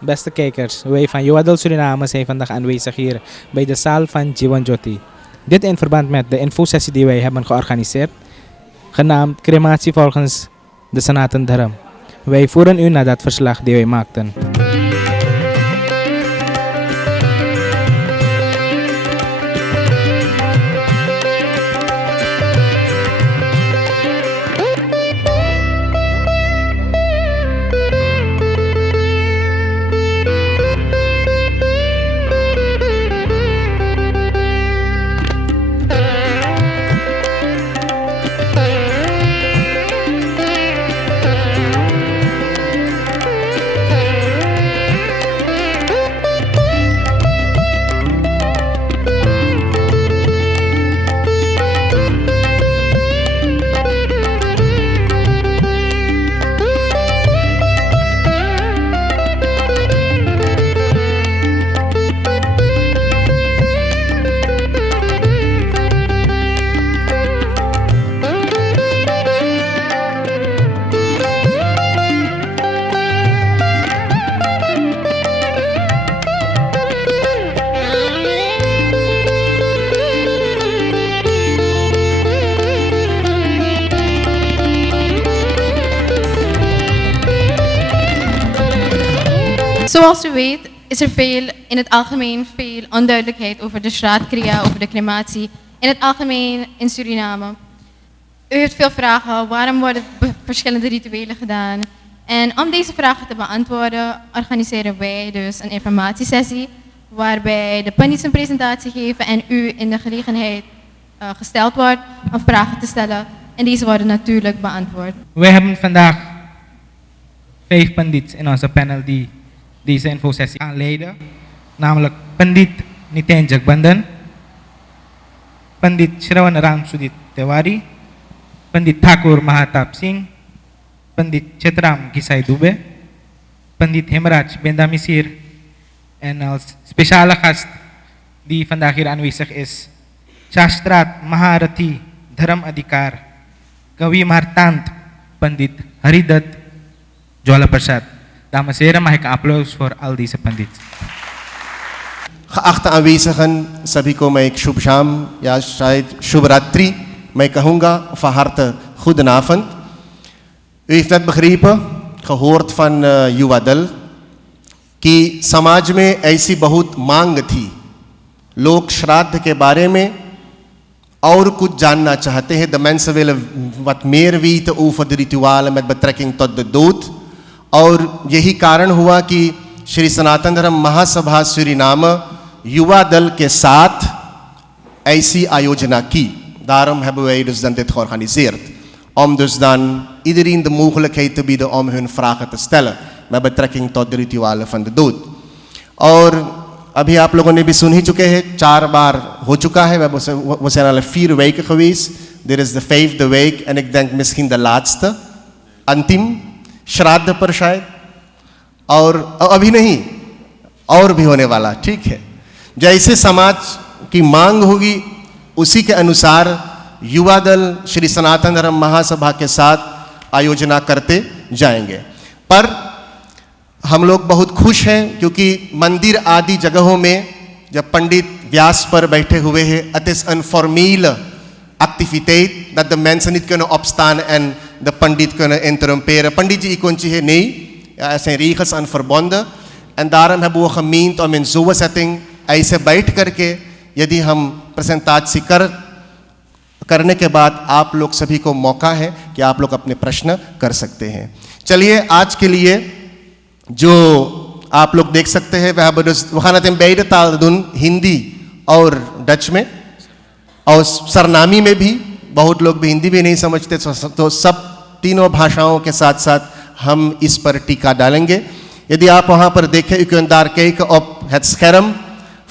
Beste kijkers, wij van Joadel Suriname zijn vandaag aanwezig hier bij de zaal van Jiwan Jyoti. Dit in verband met de infosessie die wij hebben georganiseerd, genaamd Crematie volgens de Sanatan Dharam. Wij voeren u naar dat verslag die wij maakten. Zoals u weet is er in het algemeen veel onduidelijkheid over de Shraadh-kriya, over de crematie, in het algemeen in Suriname. U heeft veel vragen, waarom worden verschillende rituelen gedaan? En om deze vragen te beantwoorden organiseren wij dus een informatiesessie waarbij de pandits een presentatie geven en u in de gelegenheid gesteld wordt om vragen te stellen. En deze worden natuurlijk beantwoord. Wij hebben vandaag 5 pandits in onze panel die deze infosessie aanleiden, namelijk Pandit Niten Jagbandan, Pandit Shravan Ramsudit Tewari, Pandit Thakur Mahatap Singh, Pandit Chetram Gisai Dube, Pandit Hemraj Bendamisir en als speciale gast die vandaag hier aanwezig is, Shastrat Maharati Dharam Adhikar, Kavi Martant, Pandit Haridat Jwala Prasad. Dames en heren, mag ik een applaus voor al deze pandits. Geachte aanwezigen, सभी को मैं एक शुभ शाम या शायद शुभ रात्रि मैं कहूँगा van harte goedenavond. U heeft net begrepen, gehoord van युवादल कि समाज में ऐसी बहुत मांग थी, लोग श्राद्ध के बारे में और कुछ जानना चाहते हैं. De mensen willen wat meer weten over de ritualen met betrekking tot de dood. और यही कारण हुआ कि श्री सनातन धर्म महासभा सूरीनाम युवा दल के साथ ऐसी आयोजना की. Daarom hebben wij dus dan dit georganiseerd. Om dus dan iedereen de mogelijkheid te bieden om hun vragen te stellen met betrekking tot de ritualen van de dood. और अभी आप लोगों ने भी सुन ही चुके हैं, 4 बार हो चुका है. We zijn al 4 weken geweest. Dit is de 5e week en ik denk misschien de laatste, अंतिम श्राद्ध पर शायद, और अभी नहीं और भी होने वाला. ठीक है, जैसे समाज की मांग होगी उसी के अनुसार युवा दल श्री सनातन धर्म महासभा के साथ आयोजना करते जाएंगे. पर हम लोग बहुत खुश हैं क्योंकि मंदिर आदि जगहों में जब पंडित व्यास पर बैठे हुए हैं, het is een formele activiteit dat de mensen niet kunnen opstaan en de pandit kunnen interrumperen. Pandit ji, kon je nee, ja, er zijn regels aan verbonden. En daarom hebben we gemeend om in zo'n setting ऐसे बैठ करके यदि हम presentation करने के बाद आप लोग सभी को मौका है कि आप लोग अपने प्रश्न कर सकते हैं. चलिए आज के लिए जो आप लोग देख सकते हैं we gaan het in beide talen doen, Hindi और डच में, और सरनामी में भी. बहुत लोग भी हिंदी भी नहीं समझते, तो सब तीनों भाषाओं के साथ साथ हम इस पर टीका डालेंगे. यदि आप वहाँ पर देखें, u kunt daar kijken op het scherm,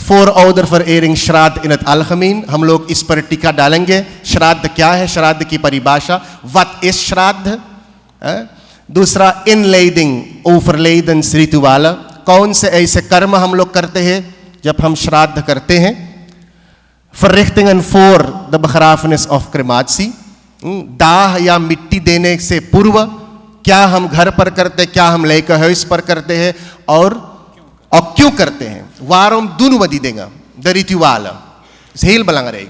voorouderverering श्राद्ध in het algemeen. हम लोग इस पर टीका डालेंगे. श्राद्ध क्या है, श्राद्ध की परिभाषा, wat is श्राद्ध. दूसरा inleiding, overledensritualen, कौन से ऐसे कर्म हम लोग करते हैं जब हम श्राद्ध करते हैं. verrichtingen voor de begrafenis of crematie, दाह या मिट्टी देने से पूर्व क्या हम घर पर करते, क्या हम लेकर हुis पर करते हैं, और और क्यों करते हैं? वारम दुनवदी देंगे the ritual is heel belangrijk.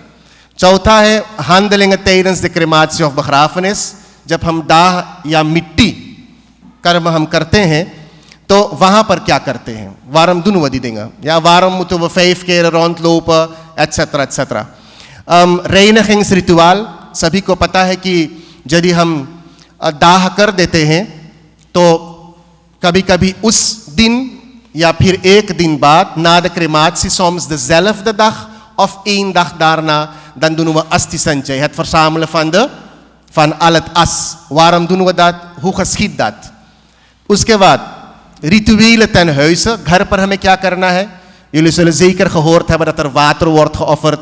चौथा है handelingen tijdens de crematie of begrafenis. जब हम दाह या मिट्टी कर्म हम करते हैं तो वहां पर क्या करते हैं? waarom doen we die dingen? Ja, waarom moeten we 5 keer rondlopen, etcetera, etcetera. reinigingsrituaal, सभी को पता है कि यदि हम दाह कर देते हैं तो कभी कभी उस दिन या फिर एक दिन बाद, na de crematie soms dezelfde dag of 1 dag daarna, dan doen we asti-sanjay, het verzamelen van al het as. Waarom doen we dat? Hoe geschiet dat? उसके बाद rituelen ten huize, घर पर हमें क्या करना है? Jullie zullen zeker gehoord hebben dat er water wordt geofferd,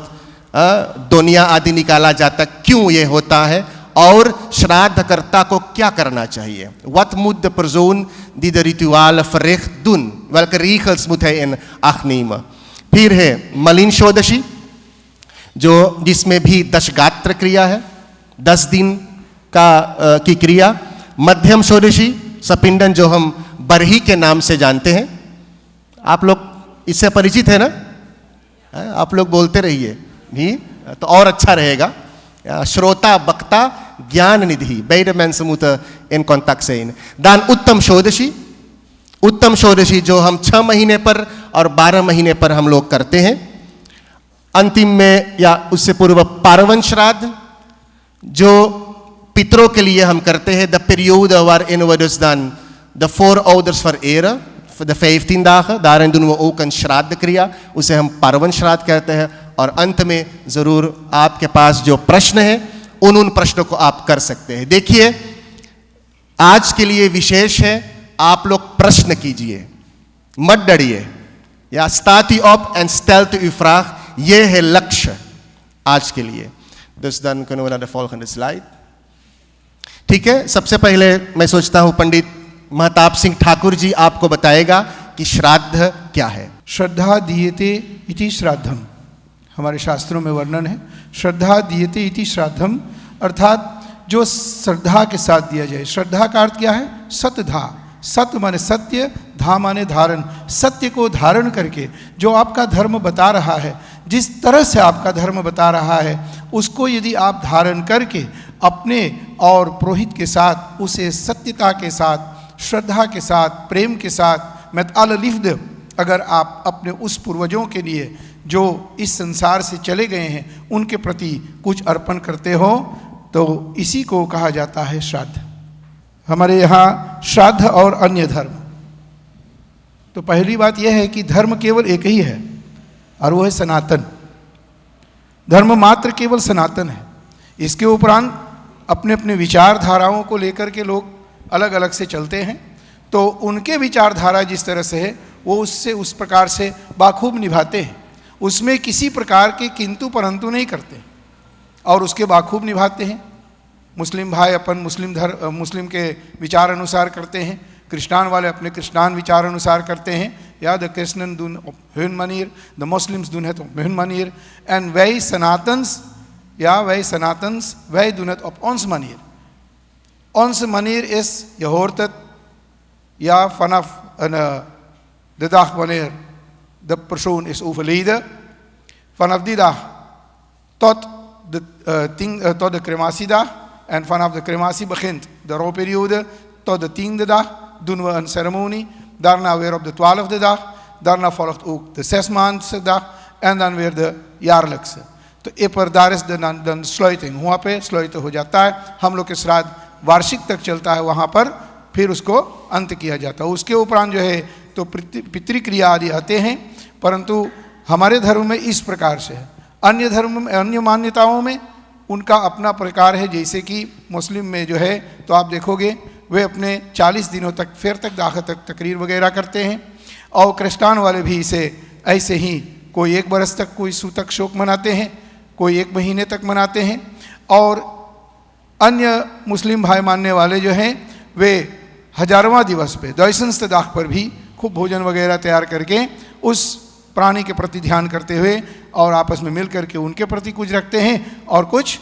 Doniya आदि निकाला जाता. क्यों ये होता है? और श्राद्धकर्ता को क्या करना चाहिए? Wat moet de persoon die de ritualen verricht doen? Welke regels moet hij in acht nemen? फिर है मलिन षोडशी, जो जिसमें भी दशगात्र क्रिया है, 10 दिन की क्रिया. मध्यम षोडशी, सपिंडन, जो हम बरही के नाम से जानते हैं. आप लोग इससे परिचित है ना? आप लोग बोलते रहिए भी तो और अच्छा रहेगा. श्रोता वक्ता ज्ञान निधि, beide mensen moeten in contact zijn. Dan उत्तम षोडशी, उत्तम षोडशी जो हम 6 महीने पर और 12 महीने पर हम लोग करते हैं. अंतिम में या उससे पूर्व पार्वन श्राद्ध, जो पितरों के लिए हम करते हैं. The periode waarin we dus dan de voorouders vereren, de 15 dagen, daarin doen we ook een श्राद्धक्रिया, उसे हम पार्वन श्राद्ध कहते हैं. और अंत में जरूर आपके पास जो प्रश्न है उन प्रश्नों को आप कर सकते हैं. देखिए, आज के लिए विशेष है, आप लोग प्रश्न कीजिए, मत डरिए. या staat u op en stelt u uw vraag. ये है लक्ष्य आज के लिए. Dus dan kunnen we naar de volgende slide. ठीक है, सबसे पहले मैं सोचता हूं पंडित महताब सिंह ठाकुर जी आपको बताएगा कि श्राद्ध क्या है. श्रद्धा दीयते इति श्राद्धम, हमारे शास्त्रों में वर्णन है. श्रद्धा दीयते इति श्राद्धम, अर्थात जो श्रद्धा के साथ दिया जाए. श्रद्धा का अर्थ क्या है? सतधा. सत माने सत्य, धा माने धारण. सत्य को धारण करके जो आपका धर्म बता रहा है, जिस तरह से आपका धर्म बता रहा है, उसको यदि आप धारण करके अपने और पुरोहित के साथ उसे सत्यता के साथ, श्रद्धा के साथ, प्रेम के साथ, met alle liefde, अगर आप अपने उस पूर्वजों के लिए जो इस संसार से चले गए हैं उनके प्रति कुछ अर्पण करते हो, तो इसी को कहा जाता है श्राद्ध. हमारे यहाँ श्राद्ध और अन्य धर्म. तो पहली बात यह है कि धर्म केवल एक ही है और वो है सनातन. धर्म मात्र केवल सनातन है. इसके उपरांत अपने अपने विचारधाराओं को लेकर के लोग अलग अलग से चलते हैं, तो उनके विचारधारा जिस तरह से है वो उससे उस प्रकार से बाखूब निभाते हैं. उसमें किसी प्रकार के किंतु परंतु नहीं करते और उसके बाखूब निभाते हैं. मुस्लिम भाई अपन मुस्लिम के विचार अनुसार करते हैं, कृष्णान वाले अपने कृष्णान विचार अनुसार करते हैं. या the Christian doen op hun manier, de moslims doen het op hun manier en wij sanatans, ja wij sanatans, wij doen het op onze manier. Onze manier is, je hoort het, ja vanaf de dag wanneer de persoon is overleden, vanaf die dag tot de crematiedag, en vanaf de crematie begint de rouwperiode tot de 10e dag doen we een ceremonie. Daarna weer op de 12e dag. Daarna volgt ook de 6-maandse dag en dan weer de jaarlijkse. तो ए पर दारिस दन स्लोइटिंग, वहाँ पे स्लोइट हो जाता है. हम लोग के श्राद्ध वार्षिक तक चलता है, वहाँ पर फिर उसको अंत किया जाता है. उसके उपरांत जो है तो पितृक्रिया आदि आते हैं, परंतु हमारे धर्म में इस प्रकार से है. अन्य धर्म में, अन्य मान्यताओं में उनका अपना प्रकार है. जैसे कि मुस्लिम में जो है तो आप देखोगे वे अपने 40 दिनों तक फिर तक दाखिल तक तकरीर वगैरह करते हैं. और क्रिस्तान वाले भी इसे ऐसे ही कोई 1 बरस तक कोई सूतक शोक मनाते हैं, कोई 1 महीने तक मनाते हैं. और अन्य मुस्लिम भाई मानने वाले जो हैं वे 1000वां दिवस पे दुइसंste dag पर भी खूब भोजन वगैरह तैयार करके उस प्राणी के प्रति ध्यान करते हुए और आपस में मिल करके उनके प्रति कुछ रखते हैं और कुछ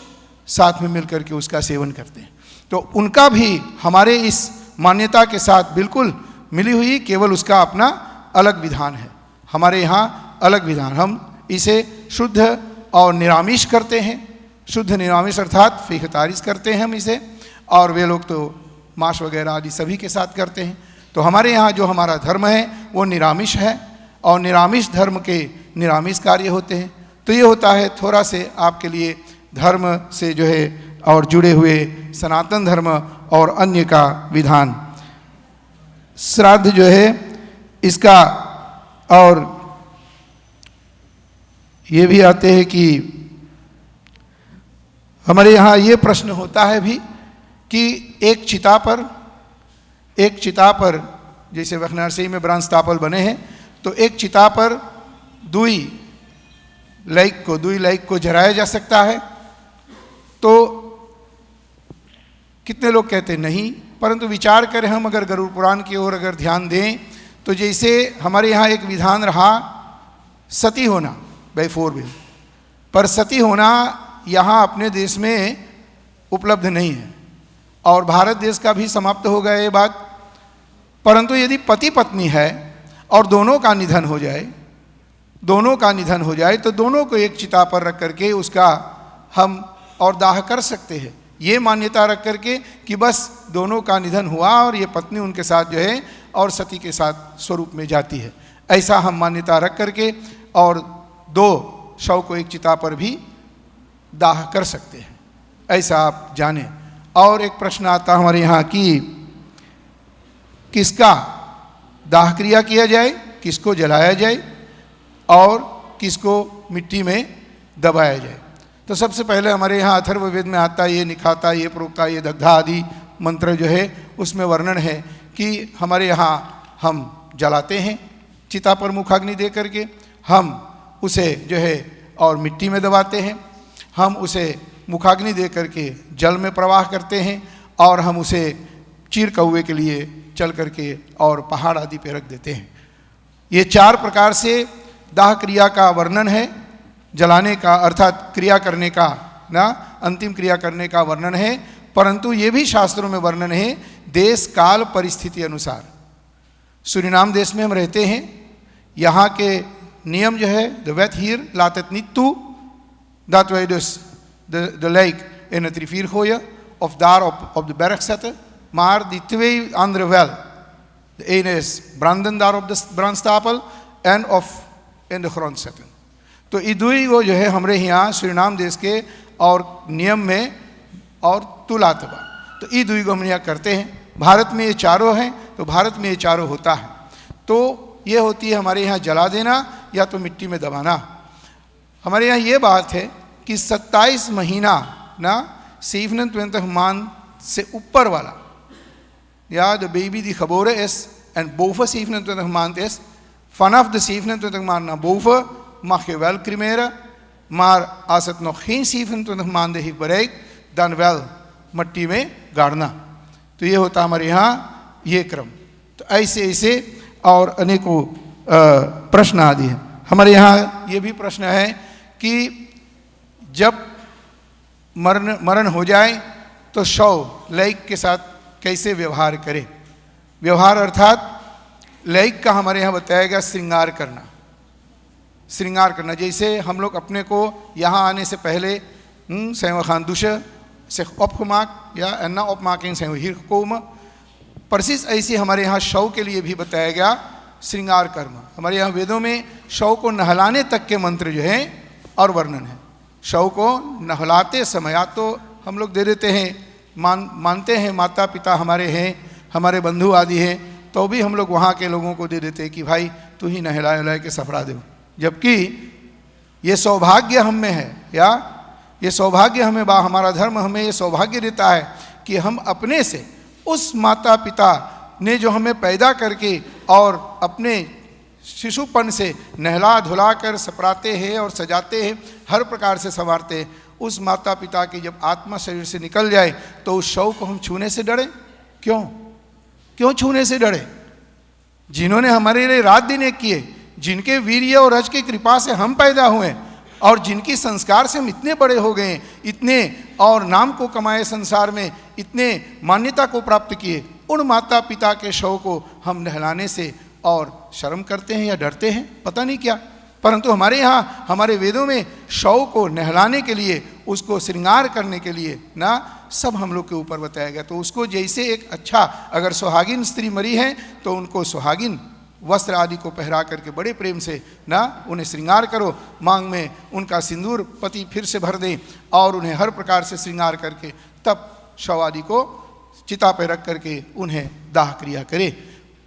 साथ में मिल करके उसका सेवन करते हैं. तो उनका भी हमारे इस मान्यता के साथ बिल्कुल मिली हुई, केवल उसका अपना अलग विधान है, हमारे यहाँ अलग विधान। हम इसे शुद्ध और निरामिष करते हैं, शुद्ध निरामिष अर्थात फ़िखतारिश करते हैं हम इसे, और वे लोग तो मांस वगैरह आदि सभी के साथ करते हैं। तो हमारे यहाँ जो हमारा धर्म है वो निरामिष है, और निरामिष धर्म के निरामिष कार्य होते हैं। तो ये होता है थोड़ा से आपके लिए धर्म से जो है और जुड़े हुए सनातन धर्म और अन्य का विधान। श्राद्ध जो है इसका, और ये भी आते हैं कि हमारे यहाँ ये प्रश्न होता है भी कि एक चिता पर जैसे वखनारसई में ब्रांस तापल बने हैं, तो एक चिता पर दुई लाइक को जलाया जा सकता है। तो कितने लोग कहते हैं नहीं, परंतु विचार करें हम अगर गरुड़ पुराण की ओर अगर ध्यान दें तो जैसे हमारे यहाँ एक विधान रहा सती होना बाय 4 व्हील, पर सती होना यहाँ अपने देश में उपलब्ध नहीं है और भारत देश का भी समाप्त हो गया ये बात। परंतु यदि पति पत्नी है और दोनों का निधन हो जाए तो दोनों को एक चिता पर रख करके उसका हम और दाह कर सकते हैं, ये मान्यता रख करके कि बस दोनों का निधन हुआ और ये पत्नी उनके साथ जो है और सती के साथ स्वरूप में जाती है, ऐसा हम मान्यता रख करके और 2 शव को एक चिता पर भी दाह कर सकते हैं, ऐसा आप जानें। और एक प्रश्न आता हमारे यहाँ कि किसका दाह क्रिया किया जाए, किसको जलाया जाए और किसको मिट्टी में दबाया जाए। तो सबसे पहले हमारे यहाँ अथर्ववेद में आता ये निखाता, ये प्रोक्ता, ये दग्धा आदि मंत्र जो है उसमें वर्णन है कि हमारे यहाँ हम जलाते हैं चिता पर मुखाग्नि दे करके, हम उसे जो है और मिट्टी में दबाते हैं, हम उसे मुखाग्नि दे करके जल में प्रवाह करते हैं और हम उसे चीर कौवे के लिए चल करके और पहाड़ आदि पे रख देते हैं। ये 4 प्रकार से दाह क्रिया का वर्णन है, जलाने का अर्थात क्रिया करने का ना, अंतिम क्रिया करने का वर्णन है। परंतु ये भी शास्त्रों में वर्णन है देश काल परिस्थिति अनुसार। सूरीनाम देश में हम रहते हैं, यहाँ के नियम जो है द वेट हियर लातेत नित्तु dat wij dus de lijk in het rivier gooien of daar op de berg zetten, maar die 2 andere wel. De ene is branden daar op de brandstapel en of in de grond zetten. तो ये 2 को जो है हमारे यहाँ Suriname देश के और नियम में और तुलातबा, तो ये 2 को हम यहाँ करते हैं। भारत में ये 4 हैं, तो भारत में ये 4 होता है। तो ये होती है हमारे यहाँ जला देना या तो मिट्टी में दबाना। हमारे यहाँ ये बात है कि 27 महीना ना 27 maand से ऊपर वाला, ja de baby die geboren is en boven 27 maand is, vanaf de 27 maand naar boven mag je wel cremeren, maar als het nog geen 27 maanden heeft bereikt, dan wel मट्टी में गाड़ना। तो ये होता हमारे यहाँ ये क्रम। तो ऐसे ऐसे और अनेकों प्रश्न आदि हैं। हमारे यहाँ ये भी प्रश्न है कि जब मरण हो जाए तो शव लैक के साथ कैसे व्यवहार करें। व्यवहार अर्थात लैक का हमारे यहाँ बताया गया श्रृंगार करना। जैसे हम लोग अपने को यहाँ आने से पहले zijn we gaan douchen, zich opgemaakt, ja, en na opmaking zijn we hier gekomen। प्रसिद्ध ऐसे हमारे यहाँ शव के लिए भी बताया गया श्रृंगार कर्म। हमारे यहाँ वेदों में शव को नहलाने तक के मंत्र जो हैं और वर्णन है। शव को नहलाते समय या तो हम लोग दे देते हैं, मानते हैं माता पिता हमारे हैं, हमारे बंधु आदि हैं, तो भी हम लोग वहाँ के लोगों को दे देते हैं कि भाई तू ही नहला के सफरा दो। जबकि ये सौभाग्य हम में है, या ये सौभाग्य हमें हमारा धर्म हमें ये सौभाग्य देता है कि हम अपने से उस माता पिता ने जो हमें पैदा करके और अपने शिशुपन से नहला धुला कर सपराते हैं और सजाते हैं, हर प्रकार से संवारते हैं। उस माता पिता की जब आत्मा शरीर से निकल जाए तो उस शव को हम छूने से डरे। क्यों छूने से डरे? जिन्होंने हमारे लिए रात दिन एक किए, जिनके वीर्य और रज की कृपा से हम पैदा हुए और जिनकी संस्कार से हम इतने बड़े हो गए, इतने और नाम को कमाए संसार में, इतने मान्यता को प्राप्त किए, उन माता पिता के शव को हम नहलाने से और शर्म करते हैं या डरते हैं, पता नहीं क्या। परंतु हमारे यहाँ, हमारे वेदों में शव को नहलाने के लिए, उसको श्रृंगार करने के लिए ना सब हम लोग के ऊपर बताया गया। तो उसको जैसे एक अच्छा, अगर सुहागिन स्त्री मरी है तो उनको सुहागिन वस्त्र आदि को पहरा करके बड़े प्रेम से ना उन्हें श्रृंगार करो, मांग में उनका सिंदूर पति फिर से भर दें और उन्हें हर प्रकार से श्रृंगार करके तब शव आदि को चिता पर रख करके उन्हें दाह क्रिया करे।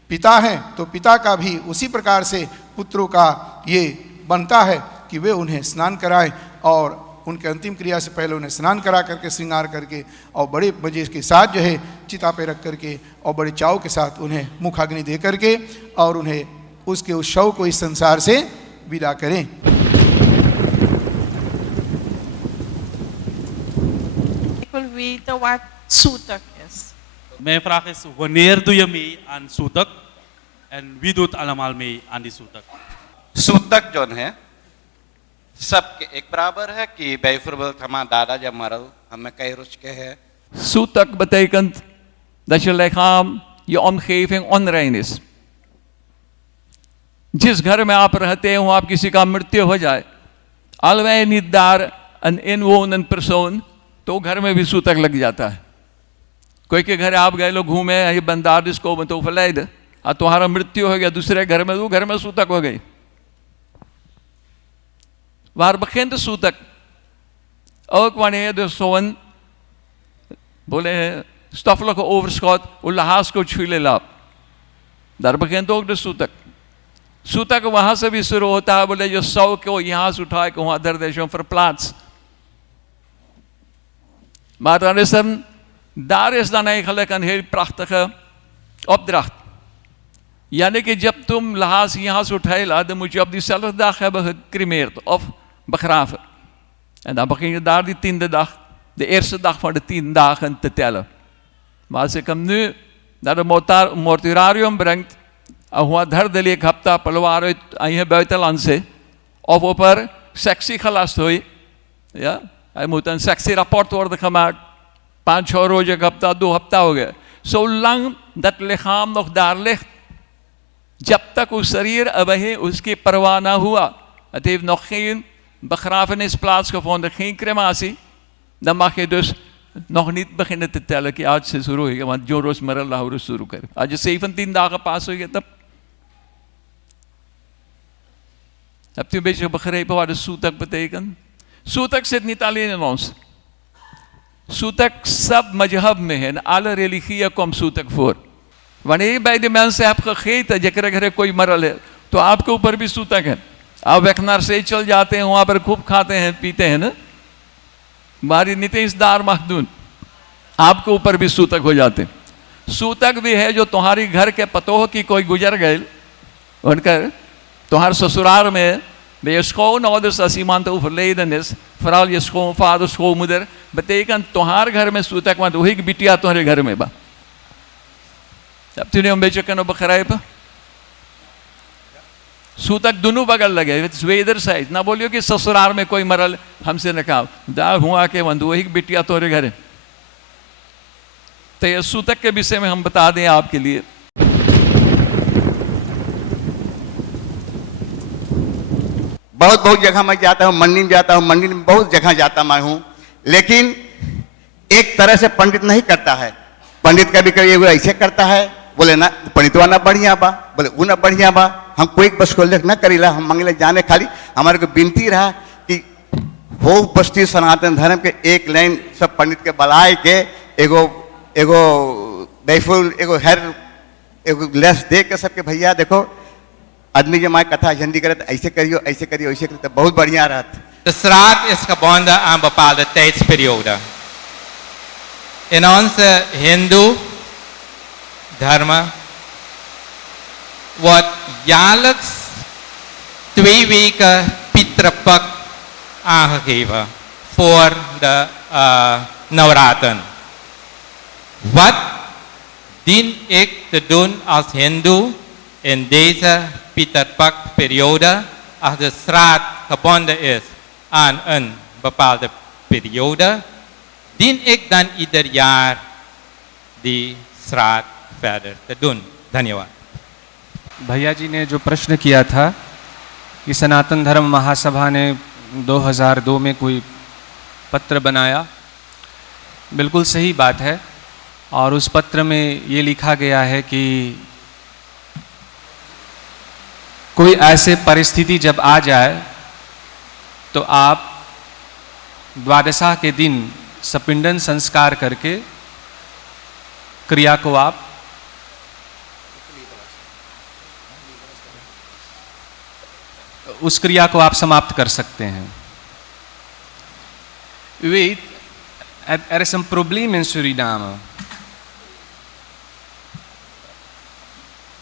पिता हैं तो पिता का भी उसी प्रकार से पुत्रों का ये बनता है कि वे उन्हें स्नान कराएं और उनके अंतिम क्रिया से पहले उन्हें स्नान करा करके श्रृंगार करके और बड़े मजे के साथ जो है चिता पे रख करके और बड़े चाव के साथ उन्हें मुखाग्नि दे करके और उन्हें उसके उस शव को इस संसार से विदा करें। Ik wil weten wat soetek is. Mijn vraag is, wanneer doe je mee aan soetek? En wie doet allemaal mee aan die soetek? सूतक जो है सबके एक बराबर है कि bijvoorbeeld हमारा दादा जब मरल हमें कई रुच के है। Soetak betekent dat je lichaam, je omgeving onrein is. जिस घर में आप रहते हैं वहाँ आप किसी का मृत्यु हो जाए, al wij niet daar een inwonend persoon, तो घर में भी सूतक लग जाता है। कोई के घर आप गए लोग घूमे, ये बंदार इसको में तो फैलाए, तुम्हारा मृत्यु हो गया दूसरे घर में, तो घर में सूतक हो गई। Waar begint de soetek? Ook wanneer er zo'n stoffelijke overschot, ulahas को छूले लाभ, daar begint ook de soetek। Soetek वहाँ से भी शुरू होता है, बोले जो शव को यहाँ से उठाए को वहाँ दर देशों verplaatst। Maar dan is daar is dan eigenlijk een heel prachtige opdracht। यानी कि जब तुम लहास यहाँ से उठाए ला, dan moet je op diezelfde dag hebben gecremeerd of begraven. En dan begin je daar die 10e dag, de eerste dag van de 10 dagen te tellen. Maar als ik hem nu naar de mortuarium brengt, en हुआ धर दिल एक हफ्ता पलवार आई buitenland से, of op er sectie gelast हुई, ja, hij moet een sectierapport worden gemaakt, 5-6 रोज एक हफ्ता 2 हफ्ता हो गया। Zolang dat lichaam nog daar ligt, जब तक उस शरीर अबही उसकी परवाह ना हुआ, het heeft nog geen begrafenis plaatsgevonden, geen crematie, dan mag je dus nog niet beginnen te tellen कि आज से शुरू होगा, want जो रोज मर अल्लाह रोज शुरू करे। आज 17 dagen पास हो गए तब। Hebt u een beetje begrepen wat de soetak betekent? Soetak zit niet alleen in ons. Soetak सब मजहब में है, in alle religieën komt soetak voor। wanneer je bij de mensen hebt gegeten, je krijgt कोई मरल है, तो आपके ऊपर भी सूतक है। आप वेखनार से चल जाते हैं, वहाँ पर खूब खाते हैं पीते हैं ना, मारी नितेशदार मखदून, आपके ऊपर भी सूतक हो जाते हैं। सूतक भी है जो तुम्हारी घर के पतोह की कोई गुजर गए, उनकर तुम्हारे ससुराल में bij je schoonouders als iemand overleden is, vooral je schoonvader, schoonmoeder, betekent तुम्हारे घर में सूतक, want वही बिटिया तुम्हारे घर में बा। Hebt u nu een beetje kunnen begrijpen? सूतक दोनों बगल लगे, wederzijds। ना बोलियो कि ससुराल में कोई मरल हमसे न कहा, दाग हुआ के वंदु वही बिटिया तोरे घर। तो ये सूतक के विषय में हम बता दें आपके लिए। बहुत बहुत जगह मैं जाता हूँ, मंडी में जाता हूँ, मंडी में बहुत जगह जाता मैं हूँ, लेकिन एक तरह से पंडित नहीं करता है। पंडित कभी कभी वो ऐसे करता है, बोले ना पंडितवा ना बढ़िया बा, बोले वो ना बढ़िया बा, हम कोई बस को लेख ना करीला, हम मंगले जाने खाली हमारे को विनती रहा कि हो बस्ती सनातन धर्म के एक लाइन सब पंडित के बलाए के एगो एगो बैफुल एगो हर एगो लेस दे के सबके भैया देखो आदमी जब माँ कथा झंडी करे तो ऐसे करियो ऐसे करियो ऐसे करियो, तो बहुत बढ़िया रहता। De straat is gebonden aan bepaalde tijdsperioden. In onze Hindoe dharma wordt jaarlijks 2 weken Pitrapak aangegeven voor de Navraten. Wat dien ik te doen als Hindoe in deze Pitrapak periode als de straat gebonden is aan een bepaalde periode, dien ik dan ieder jaar die straat verder te doen. Dhanyawad. भैया जी ने जो प्रश्न किया था कि सनातन धर्म महासभा ने 2002 में कोई पत्र बनाया, बिल्कुल सही बात है। और उस पत्र में ये लिखा गया है कि कोई ऐसे परिस्थिति जब आ जाए तो आप द्वादशा के दिन सपिंडन संस्कार करके क्रिया को आप उस क्रिया को आप समाप्त कर सकते हैं। Weet, er is een probleem in Suriname.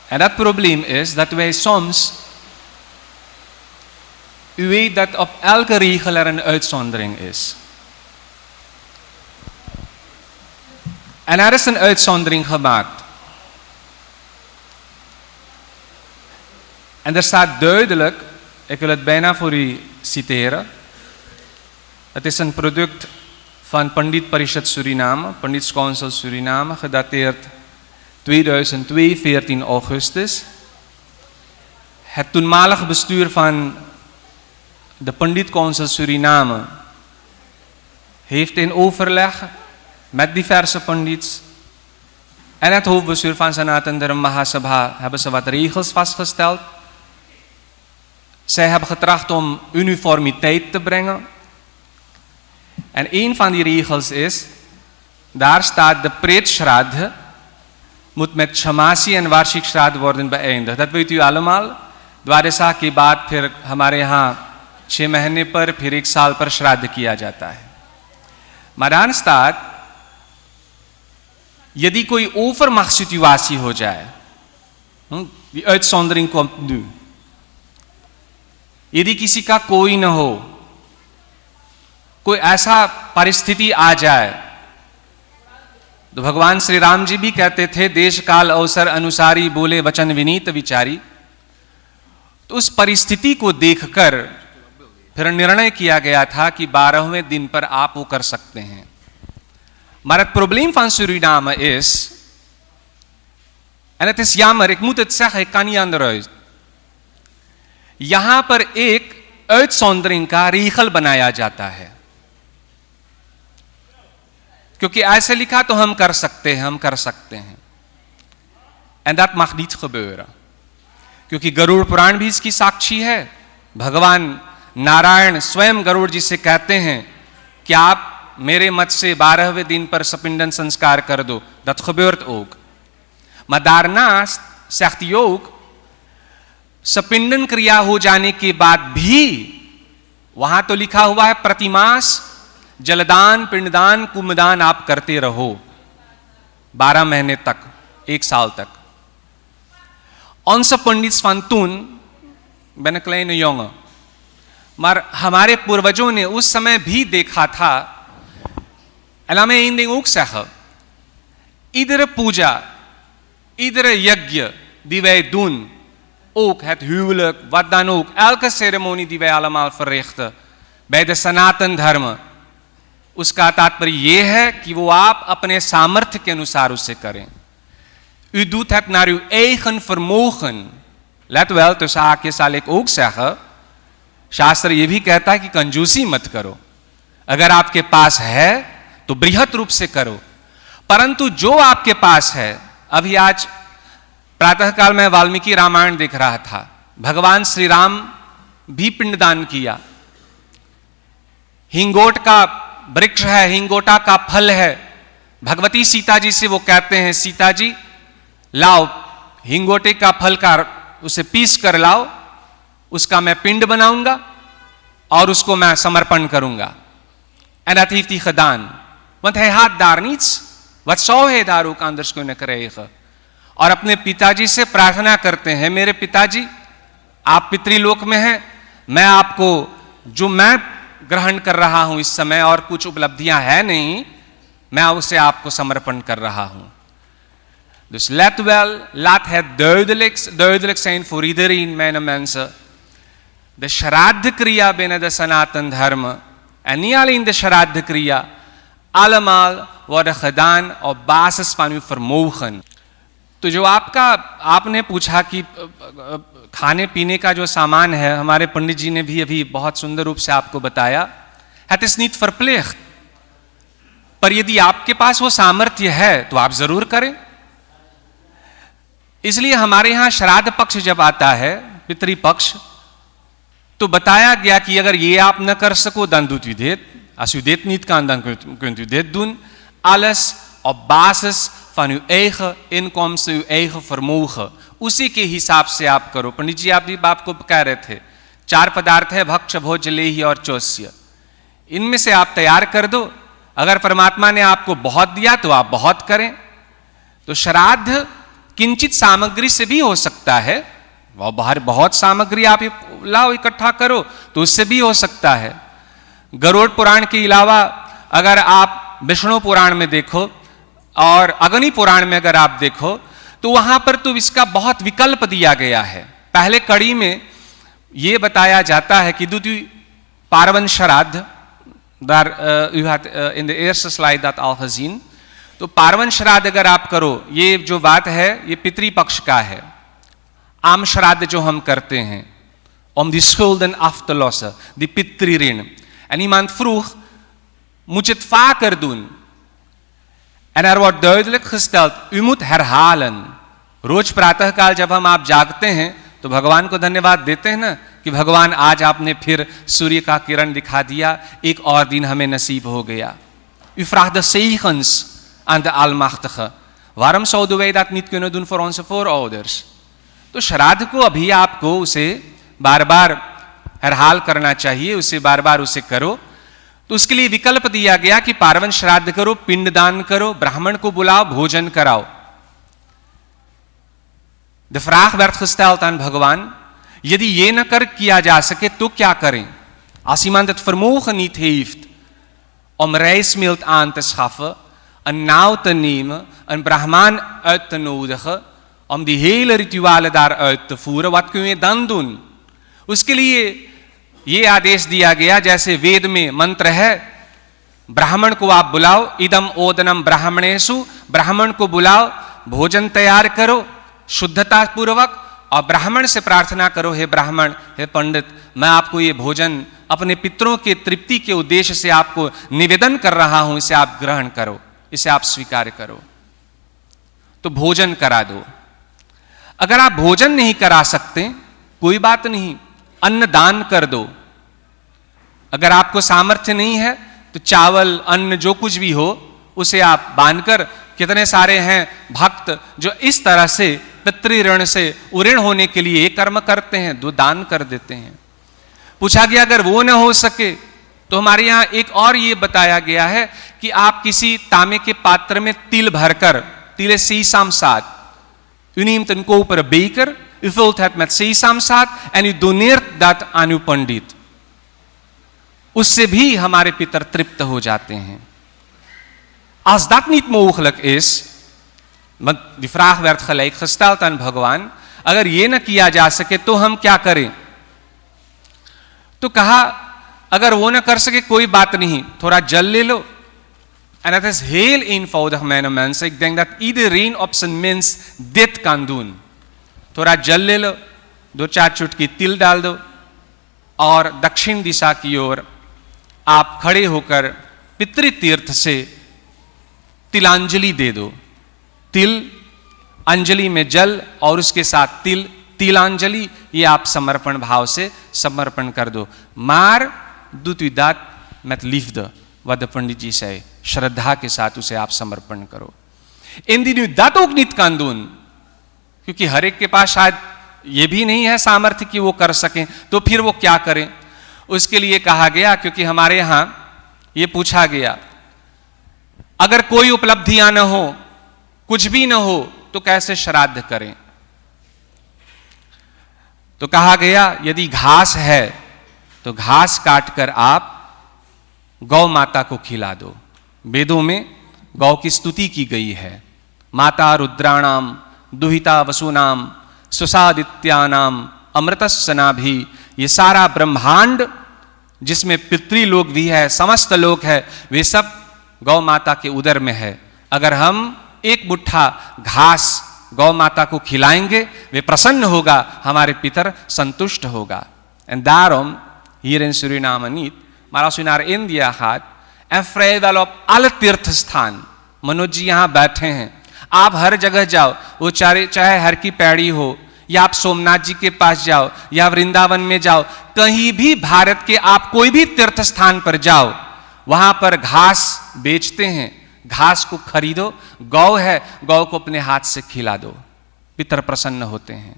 En dat probleem is dat wij soms, u weet dat op elke regel er een uitzondering is. En er is een uitzondering gemaakt. En er staat duidelijk, ik wil het bijna voor u citeren. Het is een product van Pandit Parishad Suriname, Pandit's Council Suriname, gedateerd 2002, 14 augustus. Het toenmalige bestuur van de Pandit Council Suriname heeft in overleg met diverse pandits en het hoofdbestuur van Sanatan Dharma Mahasabha hebben ze wat regels vastgesteld. Zij hebben getracht om uniformiteit te brengen. En een van die regels is, daar staat de Pret Shraddha moet met Shamasi en Varshik Shraddha worden beëindigd. Dat weet u allemaal. द्वादशा के बाद फिर हमारे यहाँ 6 महीने पर फिर 1 साल पर श्राद्ध किया जाता है। Maar dan staat, यदि कोई overmachtssituatie हो जाए, die uitzondering komt nu, यदि किसी का कोई न हो, कोई ऐसा परिस्थिति आ जाए, तो भगवान श्री राम जी भी कहते थे, देश काल अवसर अनुसारी बोले वचन विनीत विचारी। तो उस परिस्थिति को देखकर फिर निर्णय किया गया था कि 12वें दिन पर आप वो कर सकते हैं। Maar het probleem van Suriname is, en het is jammer, ik moet het zeggen, ik kan niet anderuit. यहां पर एक uitzondering का regel बनाया जाता है, क्योंकि ऐसे लिखा तो हम कर सकते हैं। En dat mag niet gebeuren, क्योंकि गरुड़ पुराण भी इसकी साक्षी है। भगवान नारायण स्वयं गरुड़ जी से कहते हैं कि आप मेरे मत से 12वें दिन पर सपिंडन संस्कार कर दो, dat gebeurt ook. Maar daarnaast zegt hij ook, सपिंडन क्रिया हो जाने के बाद भी वहां तो लिखा हुआ है प्रतिमास जलदान पिंडदान कुमदान आप करते रहो 12 महीने तक, 1 साल तक। Onze पंडित van toen, ben een kleine jongen, maar हमारे पूर्वजों ने उस समय भी देखा था। En laat me één ding ook zeggen, iedere puja, iedere yajna die wij doen, ook het huwelijk, wat dan ook, elke ceremonie die wij allemaal verrichten bij de Sanatan Dharma, उसका तात्पर्य ये है कि वो आप अपने सामर्थ्य के अनुसार उसे करें। U doet het naar uw eigen vermogen। Let wel, tussen haakjes zal ik ook zeggen, शास्त्र ये भी कहता है कि कंजूसी मत करो। अगर आपके पास है तो बृहत रूप से करो, परंतु जो आपके पास है, अभी आज प्रातःकाल में वाल्मीकि रामायण देख रहा था, भगवान श्री राम भी पिंडदान किया। हिंगोट का वृक्ष है, हिंगोटा का फल है। भगवती सीता जी से वो कहते हैं, सीता जी लाओ हिंगोटे का फल का उसे पीस कर लाओ, उसका मैं पिंड बनाऊंगा और उसको मैं समर्पण करूंगा। En dat heeft hij gedaan, want hij had daar niets. Wat zou hij daar ook anders kunnen krijgen? और अपने पिताजी से प्रार्थना करते हैं, मेरे पिताजी आप पितृलोक में हैं, मैं आपको जो मैं ग्रहण कर रहा हूं इस समय और कुछ उपलब्धियां है नहीं, मैं उसे आपको समर्पण कर रहा हूं। Dus let wel, laat het duidelijk zijn voor iedereen, mijn mensen. De Shraddha Kriya binnen de Sanatan Dharma, en niet alleen de Shraddha Kriya, allemaal worden gedaan op basis van uw vermogen. तो जो आपने पूछा कि खाने पीने का जो सामान है, हमारे पंडित जी ने भी अभी बहुत सुंदर रूप से आपको बताया, het is niet verplicht, पर यदि आपके पास वो सामर्थ्य है तो आप जरूर करें। इसलिए हमारे यहां श्राद्ध पक्ष जब आता है, पितृपक्ष, तो बताया गया कि अगर ये आप न कर सको, dan doet u dit. Als u dit niet kan, dan kunt u dit doen. Alles op basis van uw eigen inkomsten, uw eigen vermogen. उसी के हिसाब से आप करो। पंडित जी आप भी बाप को कह रहे थे, 4 पदार्थ है, भक्ष भोज लेही और चोष्य, इनमें से आप तैयार कर दो। अगर परमात्मा ने आपको बहुत दिया तो आप बहुत करें। तो श्राद्ध किंचित सामग्री से भी हो सकता है, वह बाहर बहुत सामग्री आप लाओ इकट्ठा करो तो उससे भी हो सकता है। गरुड़ पुराण के अलावा अगर आप विष्णु पुराण में देखो और अग्नि पुराण में अगर आप देखो तो वहां पर तो इसका बहुत विकल्प दिया गया है। पहले कड़ी में यह बताया जाता है कि दुति पार्वन श्राद्ध, in the eerste slide dat al gezien, तो पार्वन श्राद्ध अगर आप करो, ये जो बात है ये पितृपक्ष का है। आम श्राद्ध जो हम करते हैं, om die schulden af te lossen, die pitri-ऋण। En iemand vroeg, moet je het vaker doen? En er wordt duidelijk gesteld, u moet herhalen। रोज प्रातःकाल जब हम आप जागते हैं तो भगवान को धन्यवाद देते हैं ना कि भगवान आज आपने फिर सूर्य का किरण दिखा दिया, एक और दिन हमें नसीब हो गया। U vraagt de zegens aan de Almachtige। waarom zouden wij dat niet kunnen doen voor onze voorouders? तो श्राद्ध को अभी आपको उसे बार बार हरहाल करना चाहिए, उसे बार बार उसे करो। तो उसके लिए विकल्प दिया गया कि पार्वन श्राद्ध करो, पिंडदान करो, ब्राह्मण को बुलाओ, भोजन कराओ। De vraag werd gesteld aan भगवान, यदि ये न किया जा सके तो क्या करें? Als iemand het vermogen niet heeft om rijstmeel aan te schaffen, een nauw te nemen, een brahmaan uit te nodigen, om die hele ritualen daar uit te voeren, wat kun je dan doen? उसके लिए ये आदेश दिया गया, जैसे वेद में मंत्र है, ब्राह्मण को आप बुलाओ, इदम ओदनम ब्राह्मणेषु, ब्राह्मण को बुलाओ, भोजन तैयार करो शुद्धता पूर्वक, और ब्राह्मण से प्रार्थना करो, हे ब्राह्मण, हे पंडित, मैं आपको ये भोजन अपने पितरों के तृप्ति के उद्देश्य से आपको निवेदन कर रहा हूं, इसे आप ग्रहण करो, इसे आप स्वीकार करो। तो भोजन करा दो। अगर आप भोजन नहीं करा सकते कोई बात नहीं, अन्न दान कर दो। अगर आपको सामर्थ्य नहीं है तो चावल, अन्न, जो कुछ भी हो उसे आप बांधकर, कितने सारे हैं भक्त जो इस तरह से पितृ ऋण से उऋण होने के लिए एक कर्म करते हैं, दो दान कर देते हैं। पूछा गया अगर वो न हो सके तो हमारे यहां एक और ये बताया गया है कि आप किसी तांबे के पात्र में तिल भरकर, तिल is sesamzaad, u neemt een koperen beker, u vult het met sesamzaad en u doneert dat aan uw पंडित। उससे भी हमारे पितर तृप्त हो जाते हैं। Als dat niet mogelijk is, want die vraag werd gelijk gesteld aan भगवान, अगर ये न किया जा सके तो हम क्या करें? तो कहा अगर वो न कर सके कोई बात नहीं, थोड़ा जल ले लो। En het is heel eenvoudig, mijn mensen. Ik denk dat iedereen op zijn minst dit kan doen। थोड़ा जल ले लो, 2-4 चुटकी तिल डाल दो, और दक्षिण दिशा की ओर आप खड़े होकर पितृतीर्थ से तिलांजलि दे दो। तिल, अंजलि में जल और उसके साथ तिल, तिलांजलि, ये आप समर्पण भाव से समर्पण कर दो। Maar doet u dat met liefde, wat de पंडित जी zei, श्रद्धा के साथ उसे आप समर्पण करो। indien u dat ook niet kan doen, क्योंकि हर एक के पास शायद ये भी नहीं है सामर्थ्य कि वो कर सकें, तो फिर वो क्या करें? उसके लिए कहा गया, क्योंकि हमारे यहां ये पूछा गया, अगर कोई उपलब्धियां न हो, कुछ भी न हो, तो कैसे श्राद्ध करें? तो कहा गया यदि घास है तो घास काटकर आप गौ माता को खिला दो। वेदों में गौ की स्तुति की गई है, माता रुद्राणाम दुहिता वसुनाम सुसादित्यानाम अमृतस्सनाभि। ये सारा ब्रह्मांड जिसमें पितृलोक भी है, समस्त लोक है, वे सब गौ माता के उदर में है। अगर हम एक मुट्ठा घास गौ माता को खिलाएंगे, वे प्रसन्न होगा, हमारे पितर संतुष्ट होगा. En daarom, hier in Suriname niet, maar als u naar India gaat en vrijwel op alle तीर्थस्थान, मनोज जी यहाँ बैठे हैं, आप हर जगह जाओ, वो चाहे हर की पैड़ी हो, या आप सोमनाथ जी के पास जाओ, या वृंदावन में जाओ, कहीं भी भारत के आप कोई भी तीर्थ स्थान पर जाओ, वहां पर घास बेचते हैं, घास को खरीदो, गौ है, गौ को अपने हाथ से खिला दो, पितर प्रसन्न होते हैं.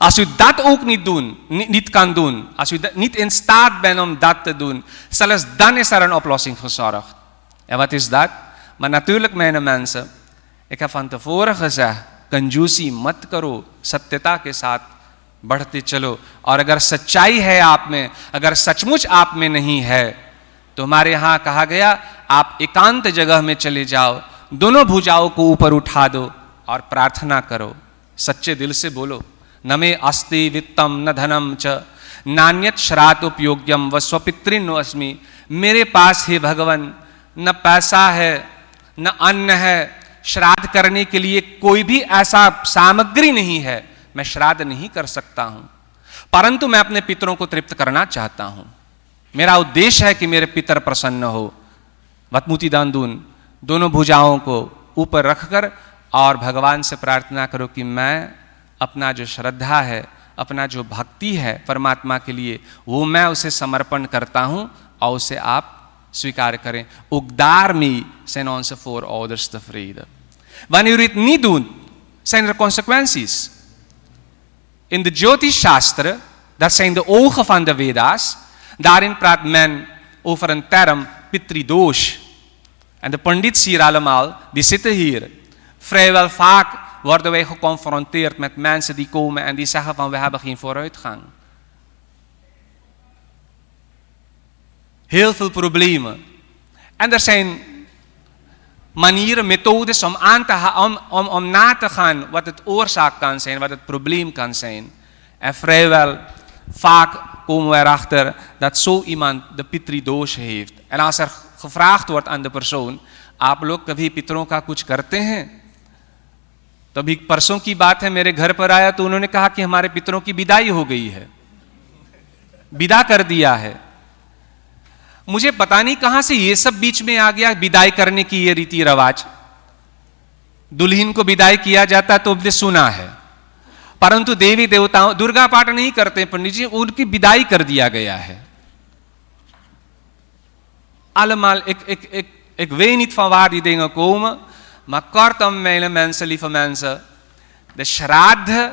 Als u dat ook niet kan doen, als u niet in staat bent om dat te doen, zelfs dan is er een oplossing gezorgd. En wat is dat? Maar natuurlijk, mijn mensen, ik heb van tevoren gezegd, कंजूसी मत करो, सत्यता के साथ बढ़ते चलो. और अगर सच्चाई है आप में, अगर सचमुच आप में नहीं है, तो हमारे यहाँ कहा गया, आप एकांत जगह में चले जाओ, दोनों भुजाओं को ऊपर उठा दो और प्रार्थना करो, सच्चे दिल से बोलो, न मे अस्ति वित्तम न धनम च नान्यत श्राद्धोपयोग्यम व स्वपितृन्नो अस्मि. मेरे पास हे भगवान न पैसा है, न अन्न है, श्राद्ध करने के लिए कोई भी ऐसा सामग्री नहीं है, मैं श्राद्ध नहीं कर सकता हूं, परंतु मैं अपने पितरों को तृप्त करना चाहता हूं. मेरा उद्देश्य है कि मेरे पितर प्रसन्न हो. वतमुति दानदून, दोनों भुजाओं को ऊपर रखकर और भगवान से प्रार्थना करो कि मैं अपना जो श्रद्धा है, अपना जो भक्ति है परमात्मा के लिए, वो मैं उसे समर्पण करता हूं और उसे आप स्वीकार करें. Ook daarmee zijn onze voorouders tevreden. Wanneer u het niet doet, zijn er consequenties. In de Jyotish Shastra, dat zijn de ogen van de Veda's, daarin praat men over een term Pitridosh. En de pandits hier allemaal, die zitten hier. Vrijwel vaak worden wij geconfronteerd met mensen die komen en die zeggen van we hebben geen vooruitgang. Heel veel problemen. En er zijn manieren, methodes om na te gaan wat het oorzaak kan zijn, wat het probleem kan zijn. En vrijwel vaak komen we erachter dat zo iemand de Pitridosh heeft. En als er gevraagd wordt aan de persoon, आप लोग कभी पितरों का कुछ करते हैं? तभी परसों की बात है, मेरे घर पर आया तो उन्होंने कहा कि हमारे पितरों की विदाई हो गई है, विदा कर दिया है. मुझे पता नहीं कहां से ये सब बीच में आ गया, विदाई करने की ये रीति रिवाज. दुल्हन को विदाई किया जाता तो हमने सुना है, परंतु देवी देवताओं, दुर्गा पाठ नहीं करते पंडित जी, उनकी विदाई कर दिया गया है. Allemaal, ik weet niet van waar die dingen komen, maar kortom, mijn mensen, lieve mensen, de shraddha,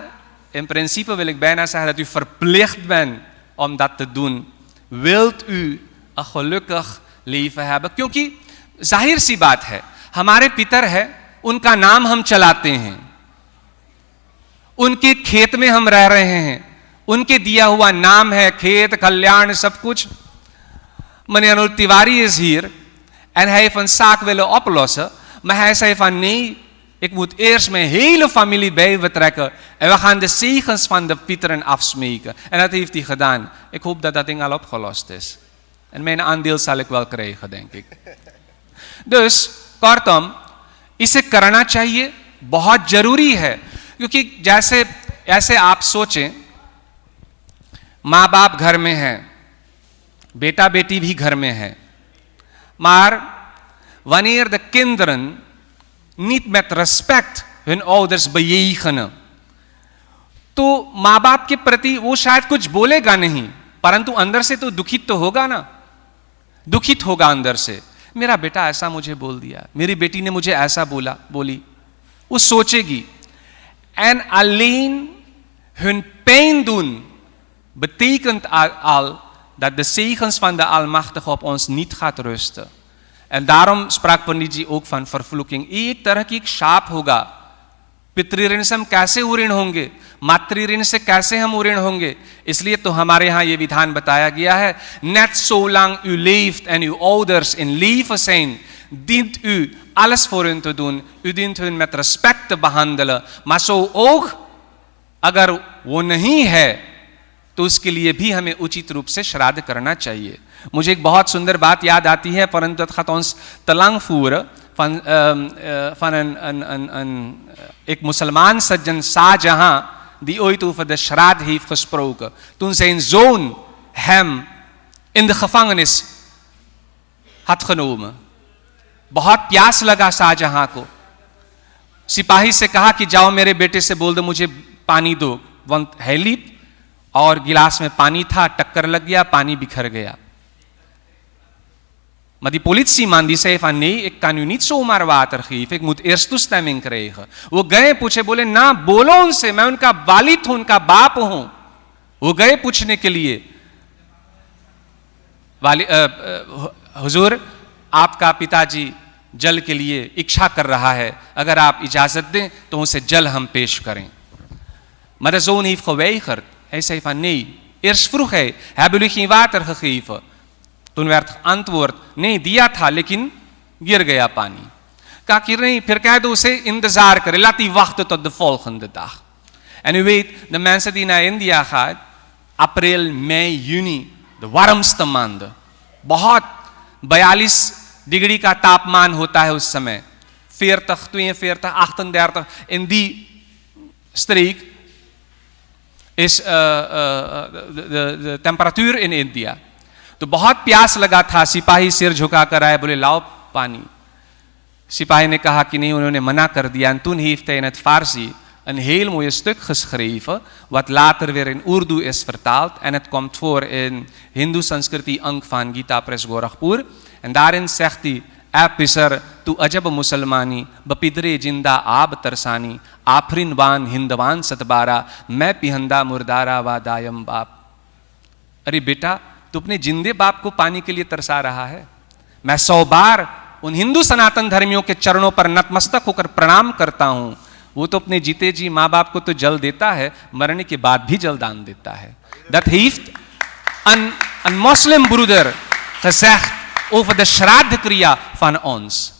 in principe wil ik bijna zeggen dat u verplicht bent om dat te doen. Wilt u een gelukkig leven hebben? क्योंकि जाहिर सी बात है, हमारे पितर है, उनका नाम हम चलाते हैं, उनके खेत में हम रह रहे हैं, उनके दिया हुआ नाम है, खेत, कल्याण, सब कुछ. Meneer Anul Tiwari is hier en hij heeft een zaak willen oplossen, maar hij zei van nee, ik moet eerst mijn hele familie bij betrekken en we gaan de zegens van de pieteren afsmeken. En dat heeft hij gedaan. Ik hoop dat dat ding al opgelost is. En mijn aandeel zal ik wel krijgen, denk ik. Dus, kortom, इसे करना चाहिए, बहुत जरूरी है. क्योंकि जैसे ऐसे आप सोचें, माँ बाप घर में है, बेटा बेटी भी घर में है, maar wanneer de kinderen niet met respect hun ouders bejegenen, तो माँ बाप के प्रति वो शायद कुछ बोलेगा नहीं, परंतु अंदर से तो दुखित तो होगा ना, दुखित होगा अंदर से. मेरा बेटा ऐसा मुझे बोल दिया, मेरी बेटी ने मुझे ऐसा बोली, वो सोचेगी. En alleen hun pijn doen betekent al dat de zegens van de Almachtige op ons niet gaat rusten. En daarom sprak Panditji ook van vervloeking. एक तरह की एक शाप होगा. पितृऋण से हम कैसे उऋण होंगे, मातृऋण से कैसे हम उऋण होंगे. इसलिए तो हमारे यहाँ ये विधान बताया गया है, net zolang u leeft en uw ouders in leven zijn, dient u alles voor hun te doen. U dient hun met respect te behandelen. Maar zo ook, अगर वो नहीं है, तो उसके लिए भी हमें उचित रूप से श्राद्ध करना चाहिए. मुझे एक बहुत सुंदर बात याद आती है, परंतु het gaat ons te lang voeren, van een Ik musulman sejjan Shahjahan, die ooit over de Shraad heeft gesproken, toen zijn zoon hem in de gevangenis had genomen. बहुत प्यास लगा शाहजहां को. सिपाही से कहा कि जाओ मेरे बेटे से बोल दो मुझे पानी दो. Want hij liep और गिलास में पानी था, टक्कर लग गया, पानी बिखर गया. Maar die politieman die zei van nee, ik kan u niet zomaar water geven, ik moet eerst toestemming krijgen. वो गए पूछे, बोले ना बोलो उनसे, मैं उनका वालिद हूं, उनका बाप हूं. वो गए पूछने के लिए, हुजूर आपका पिताजी जल के लिए इच्छा कर रहा है, अगर आप इजाजत दें तो उसे जल हम पेश करें. Maar de zoon heeft geweigerd. Hij zei van nee. Eerst vroeg hij, hebben jullie geen water gegeven? Toen werd geantwoord, nee, दिया था लेकिन गिर गया पानी. कहा कि नहीं, फिर कह दो उसे इंतजार करे, laat die wachten tot de volgende dag. En u weet, de mensen die naar India gaan, april, mei, juni, de warmste maanden. बहुत 42 डिग्री का तापमान होता है उस समय. 40, 42, 38 in die streek is de temperatuur in India. तो बहुत प्यास लगा था. सिपाही सिर झुका कर आए, बोले लाओ पानी. सिपाही ने कहा कि नहीं, उन्होंने मना कर दिया. En toen heeft hij in het Farsi een heel mooi stuk geschreven, wat later weer in Urdu is vertaald. En het komt voor in Hindu Sanskriti Ank van Gita Press Gorakhpur. En daarin zegt hij, Pisar, tu ajab musalmani, bapidre jinda aab tarsani, afrin wan hindwan satbara, मैं पिहंदा मुर्दारा वा दायम बाप. अरे बेटा, तू अपने जिंदे बाप को पानी के लिए तरसा रहा है. मैं 100 बार उन हिंदू सनातन धर्मियों के चरणों पर नतमस्तक होकर प्रणाम करता हूं. वो तो अपने जीते जी माँ बाप को तो जल देता है, मरने के बाद भी जल दान देता है. Dat heeft een moslimbroeder gezegd over de Shraddha-kriya van ons.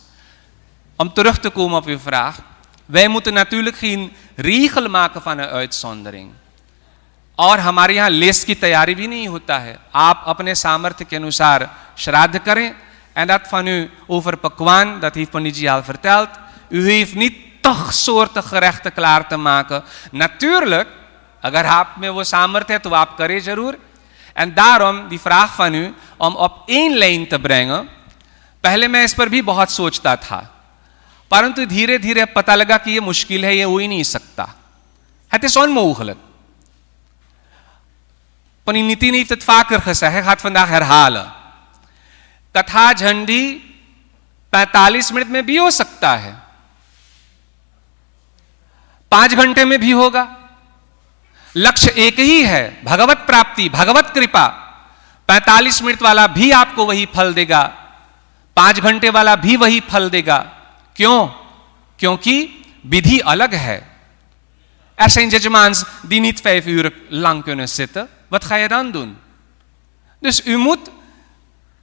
Om terug te komen op uw vraag. Wij moeten natuurlijk geen regel maken van een uitzondering. और हमारे यहाँ लेस की तैयारी भी नहीं होता है. आप अपने सामर्थ्य के अनुसार श्राद्ध करें. En dat van u over pakwan, dat heeft Panditji al verteld. U heeft niet toch soorten gerechten klaar te maken. Natuurlijk, अगर आप में वो सामर्थ्य है तो आप करें जरूर. En daarom die vraag van u om op één lijn te brengen. पहले मैं इस पर भी बहुत सोचता था. परंतु धीरे धीरे पता लगा कि ये मुश्किल है, ये हो ही नहीं सकता. Het is onmogelijk. Pani Nitin heeft het vaker gezegd, hij gaat vandaag herhalen. कथा झंडी 45 मिनट में भी हो सकता है, 5 घंटे में भी होगा. लक्ष्य एक ही है, भगवत प्राप्ति, भगवत कृपा. 45 मिनट वाला भी आपको वही फल देगा, 5 घंटे वाला भी वही फल देगा. क्यों? क्योंकि विधि अलग है. Er zijn judgmans die niet 5 uur lang kunnen zitten. Wat ga je dan doen? Dus u moet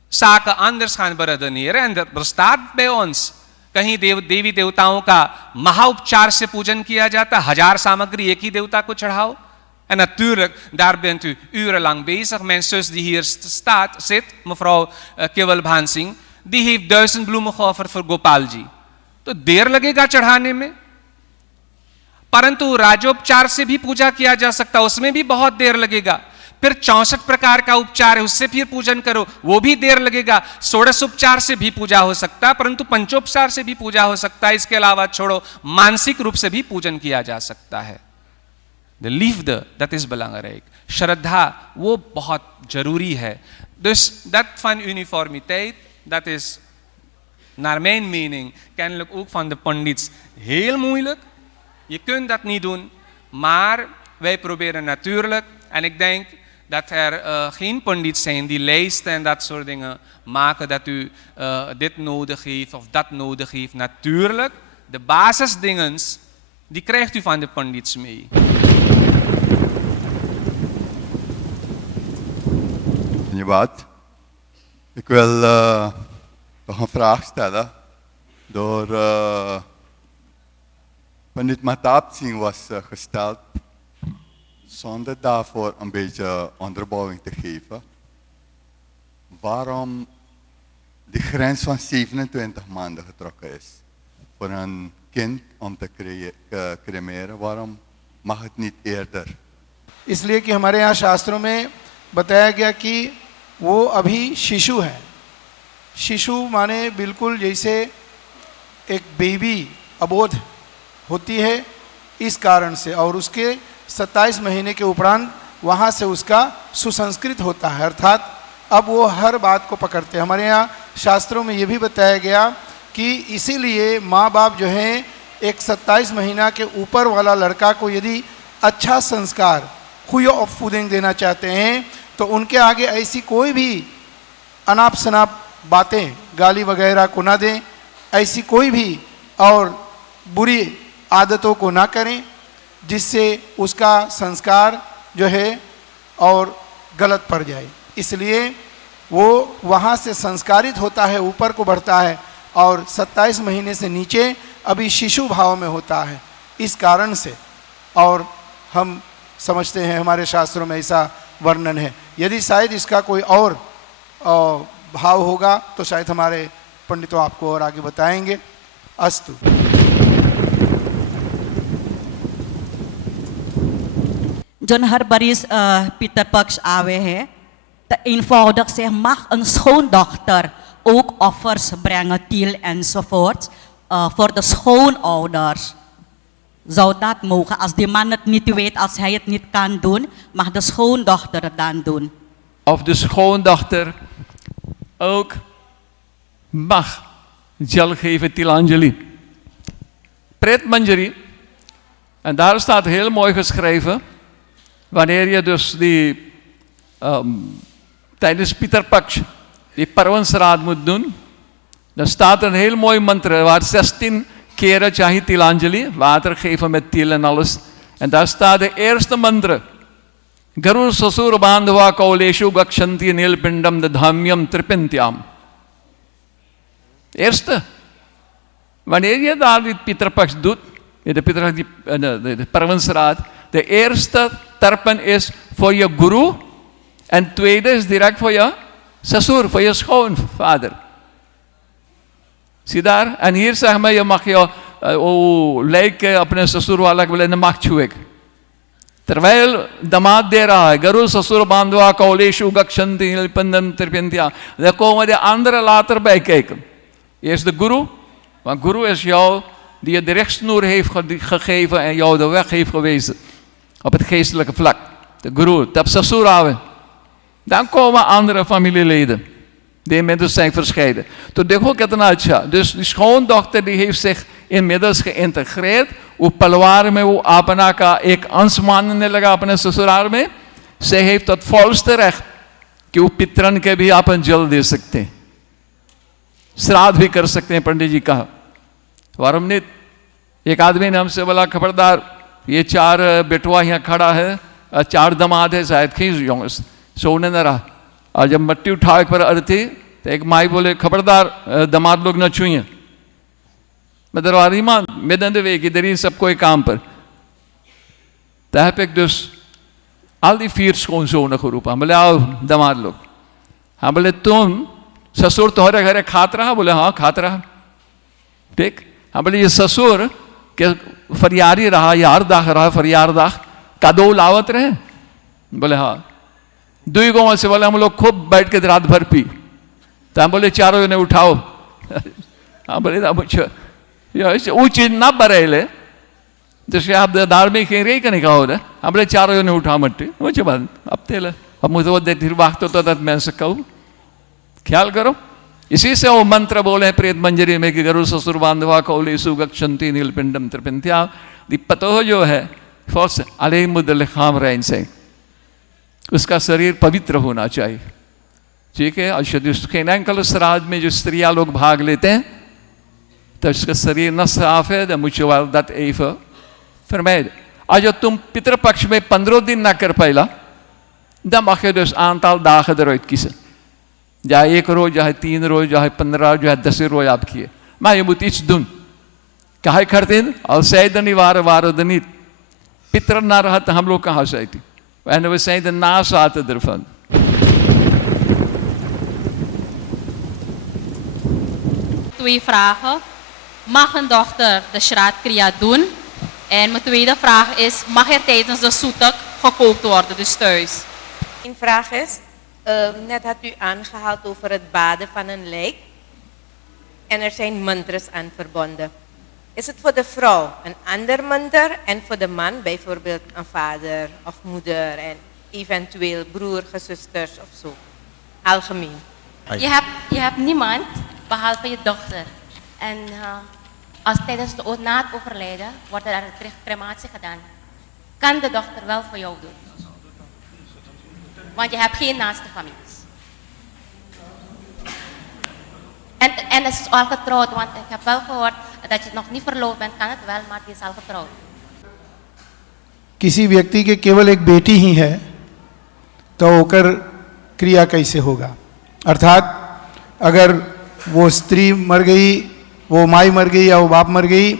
zaken anders gaan beredeneren. En er staat bij ons, कहीं देवी देवताओं का महाउपचार से पूजन किया जाता, 1000 सामग्री एक ही देवता को चढ़ाओ. En natuurlijk, daar bent u urenlang bezig. Mijn zus die hier zit, mevrouw Keval Bhan Singh, die heeft 1000 bloemen geofferd voor Gopalji. तो देर लगेगा चढ़ाने में. परंतु राजोपचार से भी पूजा किया जा सकता, उसमें भी बहुत देर लगेगा. फिर 64 प्रकार का उपचार है, उससे फिर पूजन करो, वो भी देर लगेगा. षोडश उपचार से भी पूजा हो सकता, परंतु पंचोपचार से भी पूजा हो सकता है. इसके अलावा छोड़ो, मानसिक रूप से भी पूजन किया जा सकता है. De liefde, dat is belangrijk. Shraddha, वो बहुत जरूरी है. Dus dat van uniformiteit, dat is naar mijn mening kennelijk ook van de pandits heel moeilijk. Je kunt dat niet doen, maar wij proberen natuurlijk. En ik denk dat er geen pandits zijn die lijsten en dat soort dingen maken, dat u dit nodig heeft of dat nodig heeft. Natuurlijk, de basisdingen, die krijgt u van de pandits mee. Wat? Ik wil nog een vraag stellen. Door Pandit Mahtab Singh was gesteld zonder daarvoor een beetje onderbouwing te geven. Waarom de grens van 27 maanden getrokken is voor een kind om te cremeren. Waarom mag het niet eerder? इसलिए कि हमारे यहाँ शास्त्रों में बताया गया कि वो अभी शिशु है। शिशु माने बिल्कुल जैसे एक बेबी अबोध होती है, इस कारण से, और उसके 27 महीने के उपरांत वहाँ से उसका सुसंस्कृत होता है, अर्थात अब वो हर बात को पकड़ते हैं। हमारे यहाँ शास्त्रों में ये भी बताया गया कि इसीलिए माँ बाप जो हैं एक 27 महीना के ऊपर वाला लड़का को यदि अच्छा संस्कार खुय ऑफ फूडिंग देना चाहते हैं तो उनके आगे ऐसी कोई भी अनाप शनाप बातें, गाली वगैरह को ना दें, ऐसी कोई भी और बुरी आदतों को ना करें जिससे उसका संस्कार जो है और गलत पड़ जाए। इसलिए वो वहाँ से संस्कारित होता है, ऊपर को बढ़ता है, और 27 महीने से नीचे अभी शिशु भाव में होता है, इस कारण से। और हम समझते हैं हमारे शास्त्रों में ऐसा वर्णन है। यदि शायद इसका कोई और भाव होगा तो शायद हमारे पंडितों आपको और आगे बताएंगे। अस्तु। John Herbaris Pieter Pux AWH. De eenvoudig zegt, mag een schoondochter ook offers brengen, tiel enzovoort, voor de schoonouders? Zou dat mogen? Als die man het niet weet, als hij het niet kan doen, mag de schoondochter het dan doen? Of de schoondochter ook mag gel geven, Tilanjali. Pret Manjari, en daar staat heel mooi geschreven, wanneer je dus die tijdens Pieter Paks die Parvansraad moet doen, dan staat er een heel mooi mantra waar 16 keren Chahi Tilanjali, water geven met til en alles. En daar staat de eerste mantra. Garu Sasur Bandhava Kauleshu Gakshanti Nilpindam Dadhamyam Tripintyam. Eerste. Wanneer je daar dit Pieter Paks doet, de Parvansraad, de eerste terpen is voor je guru en tweede is direct voor je sasur, voor je schoonvader. Zie daar? En hier zeg maar, je mag je lijken op een sasur wala ke boले नमक छुएगा. Terwijl damat de raha hai, garu sasur bandhava kauleshu gakshanti nilpindam tripintya. Dan komen de anderen later bij kijken. Eerst de guru, want guru is jou die je de rechtsnoer heeft gegeven en jou de weg heeft gewezen. Op het geestelijke vlak. De guru, tap sasurawe. Dan komen andere familieleden. Die inmiddels zijn verscheiden. Toen देखो कितना अच्छा. Dus die schoondochter die heeft zich inmiddels geïntegreerd. वो परिवार में वो अपना का एक अंश मानने लगा अपने ससुराल में. Zij heeft het volste recht कि वो पितरन के भी अपन जल दे सकते हैं. श्राद्ध भी कर सकते हैं, पंडित जी कहा. वारम ने एक आदमी ने हमसे बोला, खबरदार ये 4 बेटवा यहाँ खड़ा है, 4 दमाद है, शायद खींच जाऊंगा, सोने न रहा. और जब मट्टी उठा पर अर्थी तो एक माई बोले, खबरदार दमाद लोग न छुए. मैं दरबारी मान midden de week, iedereen सबको एक काम पर. Daar heb ik dus al die 4 schoonzonen geroepen. हम बोले आओ दमाद लोग. हम बोले तुम ससुर तुम्हारे घरे खात रहा? बोले हाँ खात रहा. ठीक. हम बोले ये ससुर के फरियारी रहा, यार दाख रहा, फरियार दाख कदो लावत रहे? बोले हाँ. 2 गाँव से बोले हम लोग खूब बैठ के रात भर पी. तो हम बोले चारों ने उठाओ. हाँ बोले ना मुझे वो चीज ना बरेले जैसे आप धार्मिक रही का नहीं कहा होता. हम बोले चारों ने उठा मट्टी मुझे बात अब तेल अब मुझे वो देर वक्त तो मैं से कहूँ ख्याल करो. इसी से वो मंत्र बोले प्रेत मंजरी में कि गरु ससुर बांधवा कौली सुगक्षंती नीलपिंडम त्रिपिंत्या. दीपतो जो है फौस अले मुदल खाम रैन से उसका शरीर पवित्र होना चाहिए. ठीक है. और श्राद्ध में जो स्त्रियां लोग भाग लेते हैं तो उसका शरीर न साफ है, dan moet je wel dat even vermijden. Als je toen Pieterpaks में 15 दिन ना कर पाइला, dan mag je dus aantal dagen eruit kiezen. Ja 1 रोज, ja 3 रोज, ja 15, ja 10 रोज आप किए. Maar je moet iets doen. Kijk करते als zij er niet waren, waren er niet. Pieter naar had, हम लोग कहाँ से थी? En we zijn de nazaten ervan. 2 vragen. mag een dochter de Shraddh-kriya doen? En mijn tweede vraag is, mag er tijdens de soetak gekookt worden, dus thuis? Mijn vraag is, net had u aangehaald over het baden van een lijk. En er zijn mantras aan verbonden. Is het voor de vrouw een ander mantra en voor de man bijvoorbeeld een vader of moeder en eventueel broer, zusters of zo? Algemeen. Je hebt niemand behalve je dochter. En tijdens na het overlijden wordt er een crematie gedaan. Kan de dochter wel voor jou doen. Want je hebt geen naaste families. En het is al getrouwd, want ik heb wel gehoord dat je nog niet verloofd bent, kan het wel, maar het is al getrouwd. किसी व्यक्ति के केवल एक बेटी ही है तो होकर क्रिया कैसे होगा? अर्थात अगर वो स्त्री मर गई, वो माई मर गई या वो बाप मर गई,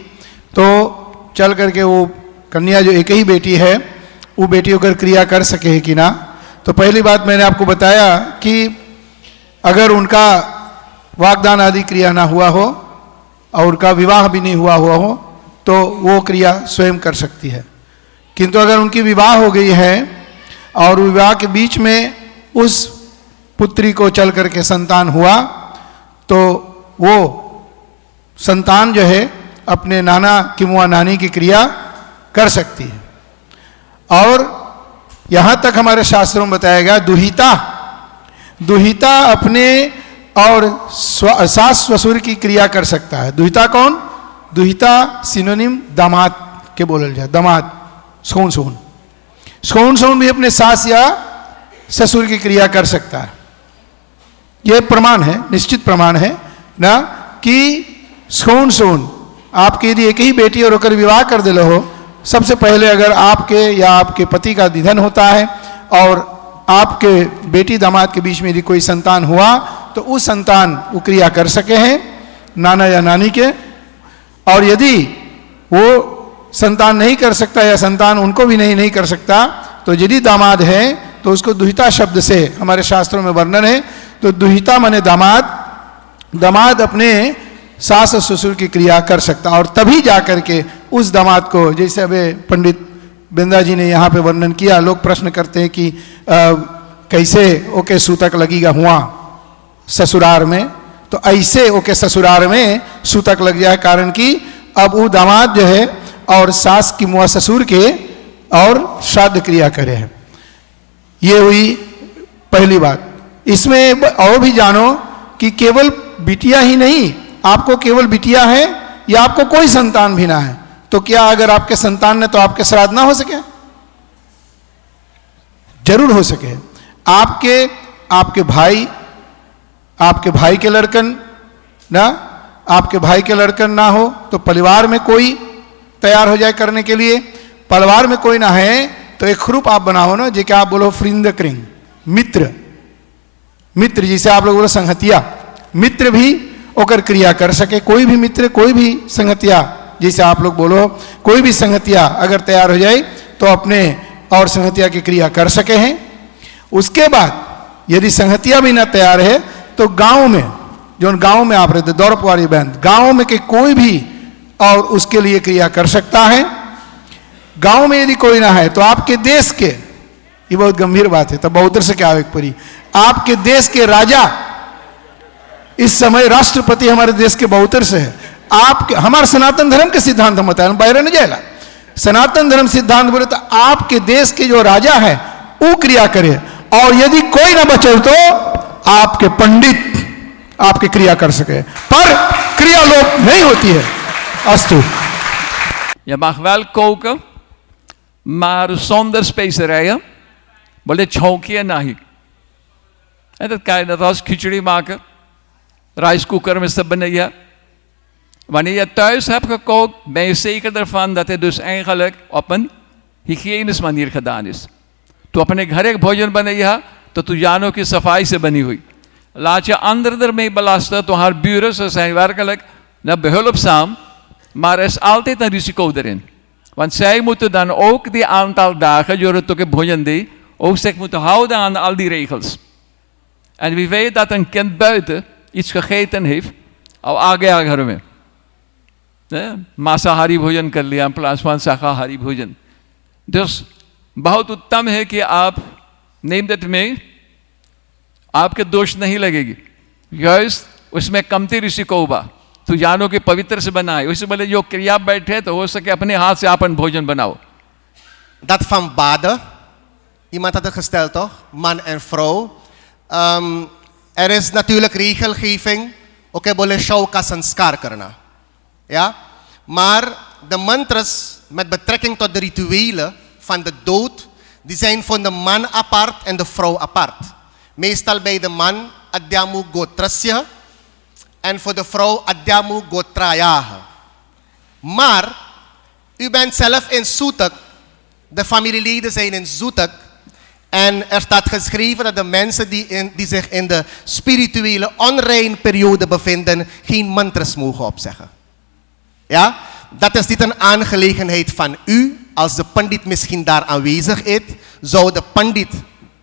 तो चल करके वो कन्या जो एक ही बेटी है वो बेटी होकर क्रिया कर सके है कि ना? तो पहली बात मैंने आपको बताया कि अगर उनका वागदान आदि क्रिया ना हुआ हो और उनका विवाह भी नहीं हुआ हो तो वो क्रिया स्वयं कर सकती है। किंतु अगर उनकी विवाह हो गई है और विवाह के बीच में उस पुत्री को चल करके संतान हुआ तो वो संतान जो है अपने नाना किंवा नानी की क्रिया कर सकती है। और यहाँ तक हमारे शास्त्रों में बताया गया दुहिता अपने और सास ससुर की क्रिया कर सकता है। दुहिता कौन? दुहिता सिनोनिम दामाद के बोलल जाए, दामाद सोन भी अपने सास या ससुर की क्रिया कर सकता है। यह प्रमाण है, निश्चित प्रमाण है ना कि सोन आपके यदि एक ही बेटी और होकर विवाह कर दिले हो, सबसे पहले अगर आपके या आपके पति का निधन होता है और आपके बेटी दामाद के बीच में यदि कोई संतान हुआ तो उस संतान वो क्रिया कर सके हैं नाना या नानी के। और यदि वो संतान नहीं कर सकता या संतान उनको भी नहीं कर सकता तो यदि दामाद है तो उसको दुहिता शब्द से हमारे शास्त्रों में वर्णन है। तो दुहिता माने दामाद अपने सास और ससुर की क्रिया कर सकता और तभी जा करके उस दामाद को, जैसे अभी पंडित बिंदा जी ने यहाँ पे वर्णन किया, लोग प्रश्न करते हैं कि कैसे ओके सूतक लगेगा हुआ ससुराल में, तो ऐसे ओके ससुराल में सूतक लग जाए, कारण कि अब वो दामाद जो है और सास की मुआ ससुर के और श्राद्ध क्रिया करे हैं। ये हुई पहली बात। इसमें और भी जानो कि केवल बिटिया ही नहीं, आपको केवल बिटिया है या आपको कोई संतान भी ना है तो क्या अगर आपके संतान ने तो आपके श्राद्ध ना हो सके? जरूर हो सके। आपके भाई के लड़कन ना, आपके भाई के लड़कन ना हो तो परिवार में कोई तैयार हो जाए करने के लिए। परिवार में कोई ना है तो एक ग्रुप आप बनाओ ना, जो कि आप बोलो फ्रिंद क्रिंग, मित्र जिसे आप लोग बोलो संगतिया, मित्र भी होकर क्रिया कर सके। कोई भी मित्र, कोई भी संगतिया, जिसे आप लोग बोलो कोई भी संगतिया अगर तैयार हो जाए तो अपने और संगतिया की क्रिया कर सके हैं। उसके बाद यदि संगतिया भी ना तैयार है तो गांव में आप रहते दौरपवारी बहन, गांव में के कोई भी और उसके लिए क्रिया कर सकता है। गांव में यदि कोई ना है तो आपके देश के, ये बहुत गंभीर बात है, तब बहुतर से क्या आवेग परी, आपके देश के राजा, इस समय राष्ट्रपति हमारे देश के बहुतर से है। आपके हमारे सनातन धर्म के सिद्धांत हम बताए, बाहर नहीं जाएगा। सनातन धर्म सिद्धांत बोले तो आपके देश के जो राजा है वो क्रिया करे, और यदि कोई ना बचे तो आपके पंडित आपकी क्रिया कर सके, पर क्रिया लोप नहीं होती है। अस्तु। Je mag wel koken, maar zonder specerijen. Bolle chonkie nahi. En dat kan je net als khichdi maken. Rijstkoeker met sabaniya. Wanneer je thuis hebt gekookt, ben je zeker ervan dat het dus eigenlijk op een hygiënische manier gedaan is. तो अपने घर एक भोजन बनैया तो तू जानो कि सफाई से बनी हुई laat je anderen ermee belasten तो haar buren ze zijn werkelijk behulpzaam, maar er is altijd een risico erin, want zij moeten dan ook die aantal dagen जो तो के भोजन दे ook zich moeten houden aan al die regels. En wie weet dat een kind buiten iets gegeten heeft, al आ गया घर में, मांसाहारी भोजन कर लिया, प्लास्मान शाकाहारी भोजन। दोस्त बहुत उत्तम है कि आप नेमदत में आपके दोष नहीं लगेगी। यस उसमें कमती ऋषि कौबा तू जानो कि पवित्र से बनाए, उससे बोले जो क्रिया बैठे तो हो सके अपने हाथ से अपन भोजन बनाओ। Dat van baden. Iemand had het gesteld toch? Man en vrouw. Er is natuurlijk regelgeving. Oké, bolle show ka sanskar karna. Ja? Maar de mantras met betrekking tot de rituelen van de dood, die zijn voor de man apart en de vrouw apart. Meestal bij de man adyamu gotrasya en voor de vrouw adyamu gotrayaha. Maar u bent zelf in Sutak, de familieleden zijn in Sutak en er staat geschreven dat de mensen die zich in de spirituele onrein periode bevinden geen mantras mogen opzeggen. Ja, dat is niet een aangelegenheid van u. Als de pandit misschien daar aanwezig is, zou de pandit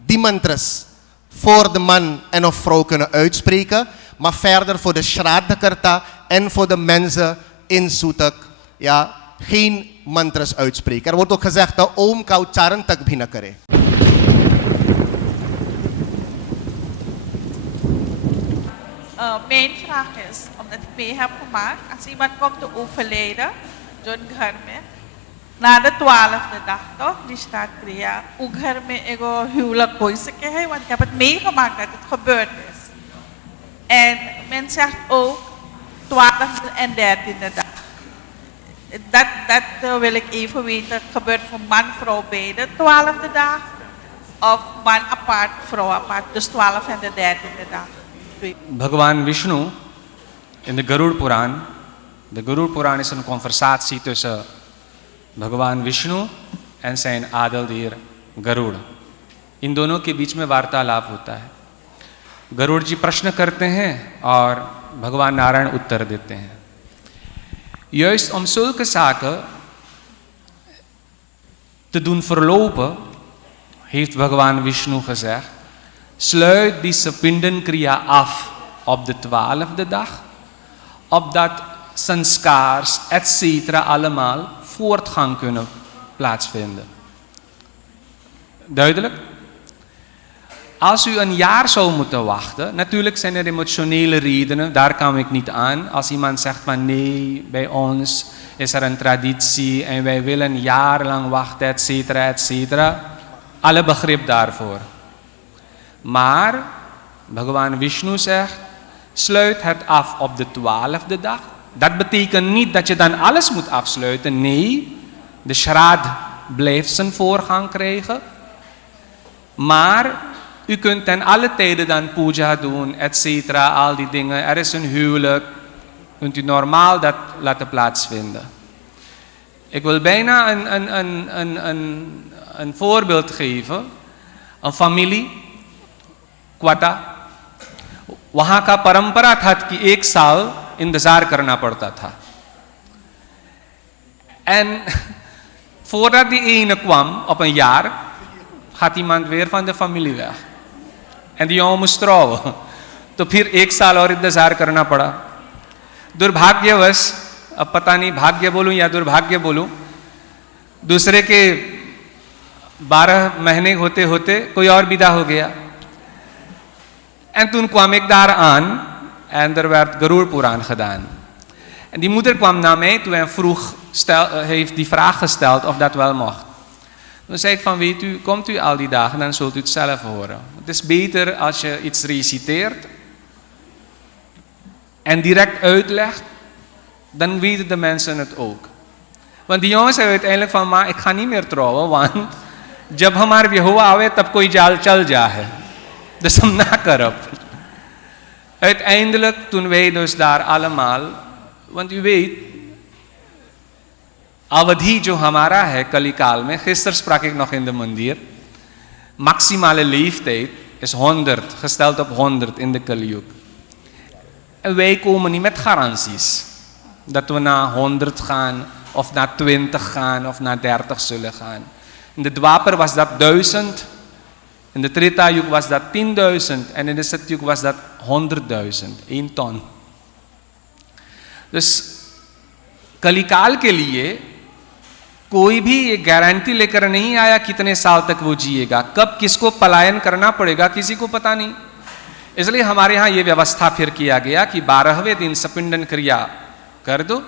die mantras voor de man en of vrouw kunnen uitspreken, maar verder voor de Shraddhakarta en voor de mensen in Sutak, ja, geen mantras uitspreken. Er wordt ook gezegd dat Om ka ucharan tak bhi na kare. Mijn vraag is, omdat ik mee heb gemaakt, als iemand komt te overlijden, John Gharme, na de 12e dag toch, die staat Kriya, hoe Gharme ego huwelijk koise kehe, want ik heb het meegemaakt dat het gebeurd is. En men zegt ook 12e en 13e dag. Dat wil ik even weten, het gebeurt voor man, vrouw beide, 12e dag, of man apart, vrouw apart, dus 12 en de 13e dag. Bhagavan Vishnu in de Garuda Puran. De Garuda Puran is een conversatie tussen Bhagavan Vishnu en zijn adeldier Garuda. इन दोनों के बीच में वार्तालाप होता है। गरुड़ जी प्रश्न करते हैं और भगवान नारायण उत्तर देते हैं। Juist om zulke zaken te doen verlopen, heeft Bhagavan Vishnu gezegd, sluit die Sapindankriya af op de 12e dag, opdat sanskars, etc. allemaal voortgang kunnen plaatsvinden. Duidelijk? Als u een jaar zou moeten wachten, natuurlijk zijn er emotionele redenen, daar kan ik niet aan. Als iemand zegt van nee, bij ons is er een traditie en wij willen een jaar lang wachten, etc. etc. Alle begrip daarvoor. Maar Bhagavan Vishnu zegt, sluit het af op de 12e dag. Dat betekent niet dat je dan alles moet afsluiten. Nee, de shraddh blijft zijn voorgang krijgen. Maar u kunt ten alle tijden dan puja doen, etc. Al die dingen. Er is een huwelijk. Kunt u normaal dat laten plaatsvinden. Ik wil bijna een voorbeeld geven. Een familie. Quota वहाँ का परंपरा था कि 1 साल इंतजार करना पड़ता था en voordat die ene kwam op een jaar gaat iemand weer van de familie weg en die jongen moest trouwen तो फिर 1 साल और इंतजार करना पड़ा। दुर्भाग्यवश, अब पता नहीं भाग्य बोलूं या दुर्भाग्य बोलूं, दूसरे के 12 महीने होते होते कोई और विदा हो गया। En toen kwam ik daar aan en er werd Garuda Puran gedaan. En die moeder kwam naar mij toe en heeft die vraag gesteld of dat wel mocht. Toen zei ik van, weet u, komt u al die dagen, dan zult u het zelf horen. Het is beter als je iets reciteert en direct uitlegt, dan weten de mensen het ook. Want die jongen zei uiteindelijk van, maar ik ga niet meer trouwen, want jab hamar viaha aave tab koi jaal chal jahe. Dus hem nakarap. Uiteindelijk, toen wij dus daar allemaal, want u weet, अवधि जो हमारा है कलिकाल में, gisteren sprak ik nog in de mandir, maximale leeftijd is 100, gesteld op 100 in de Kali-yug. En wij komen niet met garanties dat we naar 100 gaan, of naar 20 gaan, of naar 30 zullen gaan. In de Dwapar was dat 1000, in de Treta-yug was dat 10.000 en in de Sat-yug was dat 100.000, 1 ton. Dus कलिकाल के लिए कोई भी ये guarantee लेकर नहीं आया कितने साल तक वो जिएगा, कब किसको पलायन करना पड़ेगा किसी को पता नहीं। इसलिए हमारे यहाँ ये व्यवस्था फिर किया गया कि 12वें दिन सपिंडन क्रिया कर दो,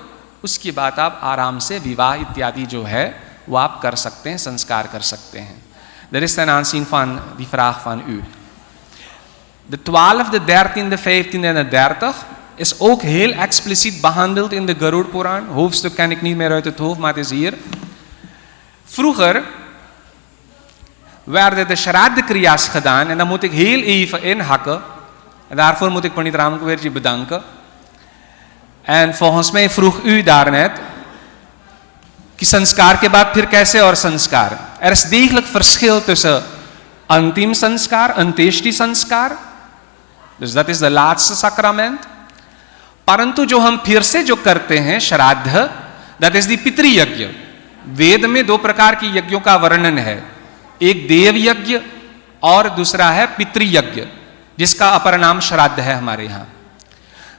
उसके बाद आप आराम से विवाह इत्यादि जो है वो आप कर सकते हैं, संस्कार कर सकते हैं। Er is ten aanzien van die vraag van u. De 12e, 13e, 15e en de 30 is ook heel expliciet behandeld in de Garuda Puran. Hoofdstuk ken ik niet meer uit het hoofd, maar het is hier. Vroeger werden de Shraddha Kriya's gedaan en dan moet ik heel even inhakken. En daarvoor moet ik Pandit Ramkuverji bedanken. En volgens mij vroeg u daarnet कि संस्कार के बाद फिर कैसे और संस्कार। Er is degelijk verschil tussen अंतिम संस्कार, अंत्येष्टि संस्कार, dus dat is de laatste sacrament, परंतु जो हम फिर से जो करते हैं श्राद्ध, that is the पितृयज्ञ। वेद में 2 प्रकार की यज्ञों का वर्णन है, एक देव यज्ञ और दूसरा है पितृयज्ञ, जिसका अपर नाम श्राद्ध है हमारे यहाँ।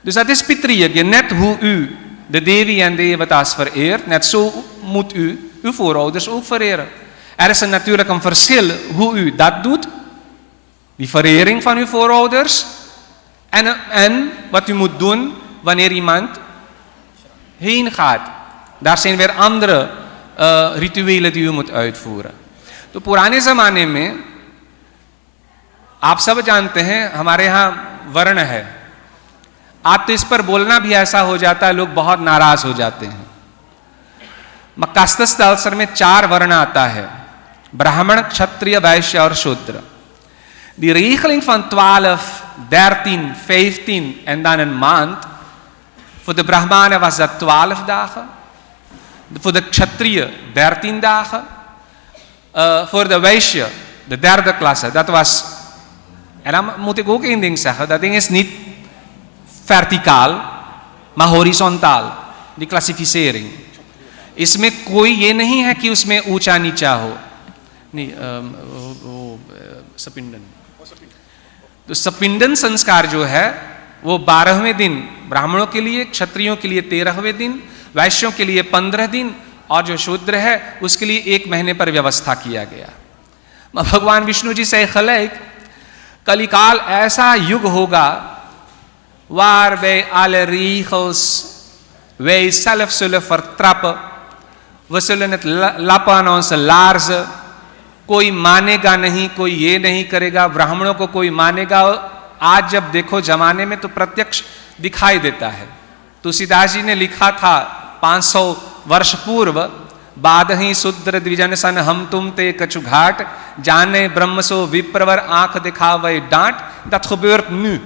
Dus dat is पितृयज्ञ, net hoe u de Devi en Devata's vereert, net zo moet u uw voorouders ook vereren. Er is natuurlijk een verschil hoe u dat doet, die verering van uw voorouders, en wat u moet doen wanneer iemand heen gaat. Daar zijn weer andere rituelen die u moet uitvoeren. तो पुराने ज़माने में आप सब जानते हैं हमारे यहाँ वर्ण है, आज तो इस पर बोलना भी ऐसा हो जाता है, लोग बहुत नाराज हो जाते हैं। मकास्तस्थल में 4 वर्ण आता है, ब्राह्मण, क्षत्रिय, वैश्य और शूद्र। Die regeling van 12, 13, 15 en dan een maand. Voor de Brahmanen was dat 12 dagen. Voor de Kshatriya 13 dagen. Voor de Vaishya, de 3e klasse, dat was. En dan moet ik ook één ding zeggen: dat ding is niet verticaal, maar horizontaal. Die klassificering. इसमें कोई ये नहीं है कि उसमें ऊंचा नीचा हो, नहीं सपिंडन। तो सपिंडन संस्कार जो है वो 12वें दिन ब्राह्मणों के लिए, क्षत्रियों के लिए 13वें दिन, वैश्यों के लिए 15 दिन और जो शूद्र है उसके लिए 1 महीने पर व्यवस्था किया गया। भगवान विष्णु जी से खलैक कलिकाल ऐसा युग होगा waarbij alle regels wij zelf zullen vertrappen. We zullen het lappen aan onze laarzen. कोई मानेगा नहीं, कोई ये नहीं करेगा, ब्राह्मणों को कोई मानेगा। आज जब देखो जमाने में तो प्रत्यक्ष दिखाई देता है। तुलसीदास जी ने लिखा था 500 वर्ष पूर्व, बाद ही शूद्र द्विजन सन हम तुम ते कछु घाट, जाने ब्रह्म सो विप्रवर आंख दिखावे डांट, dat gebeurt nu।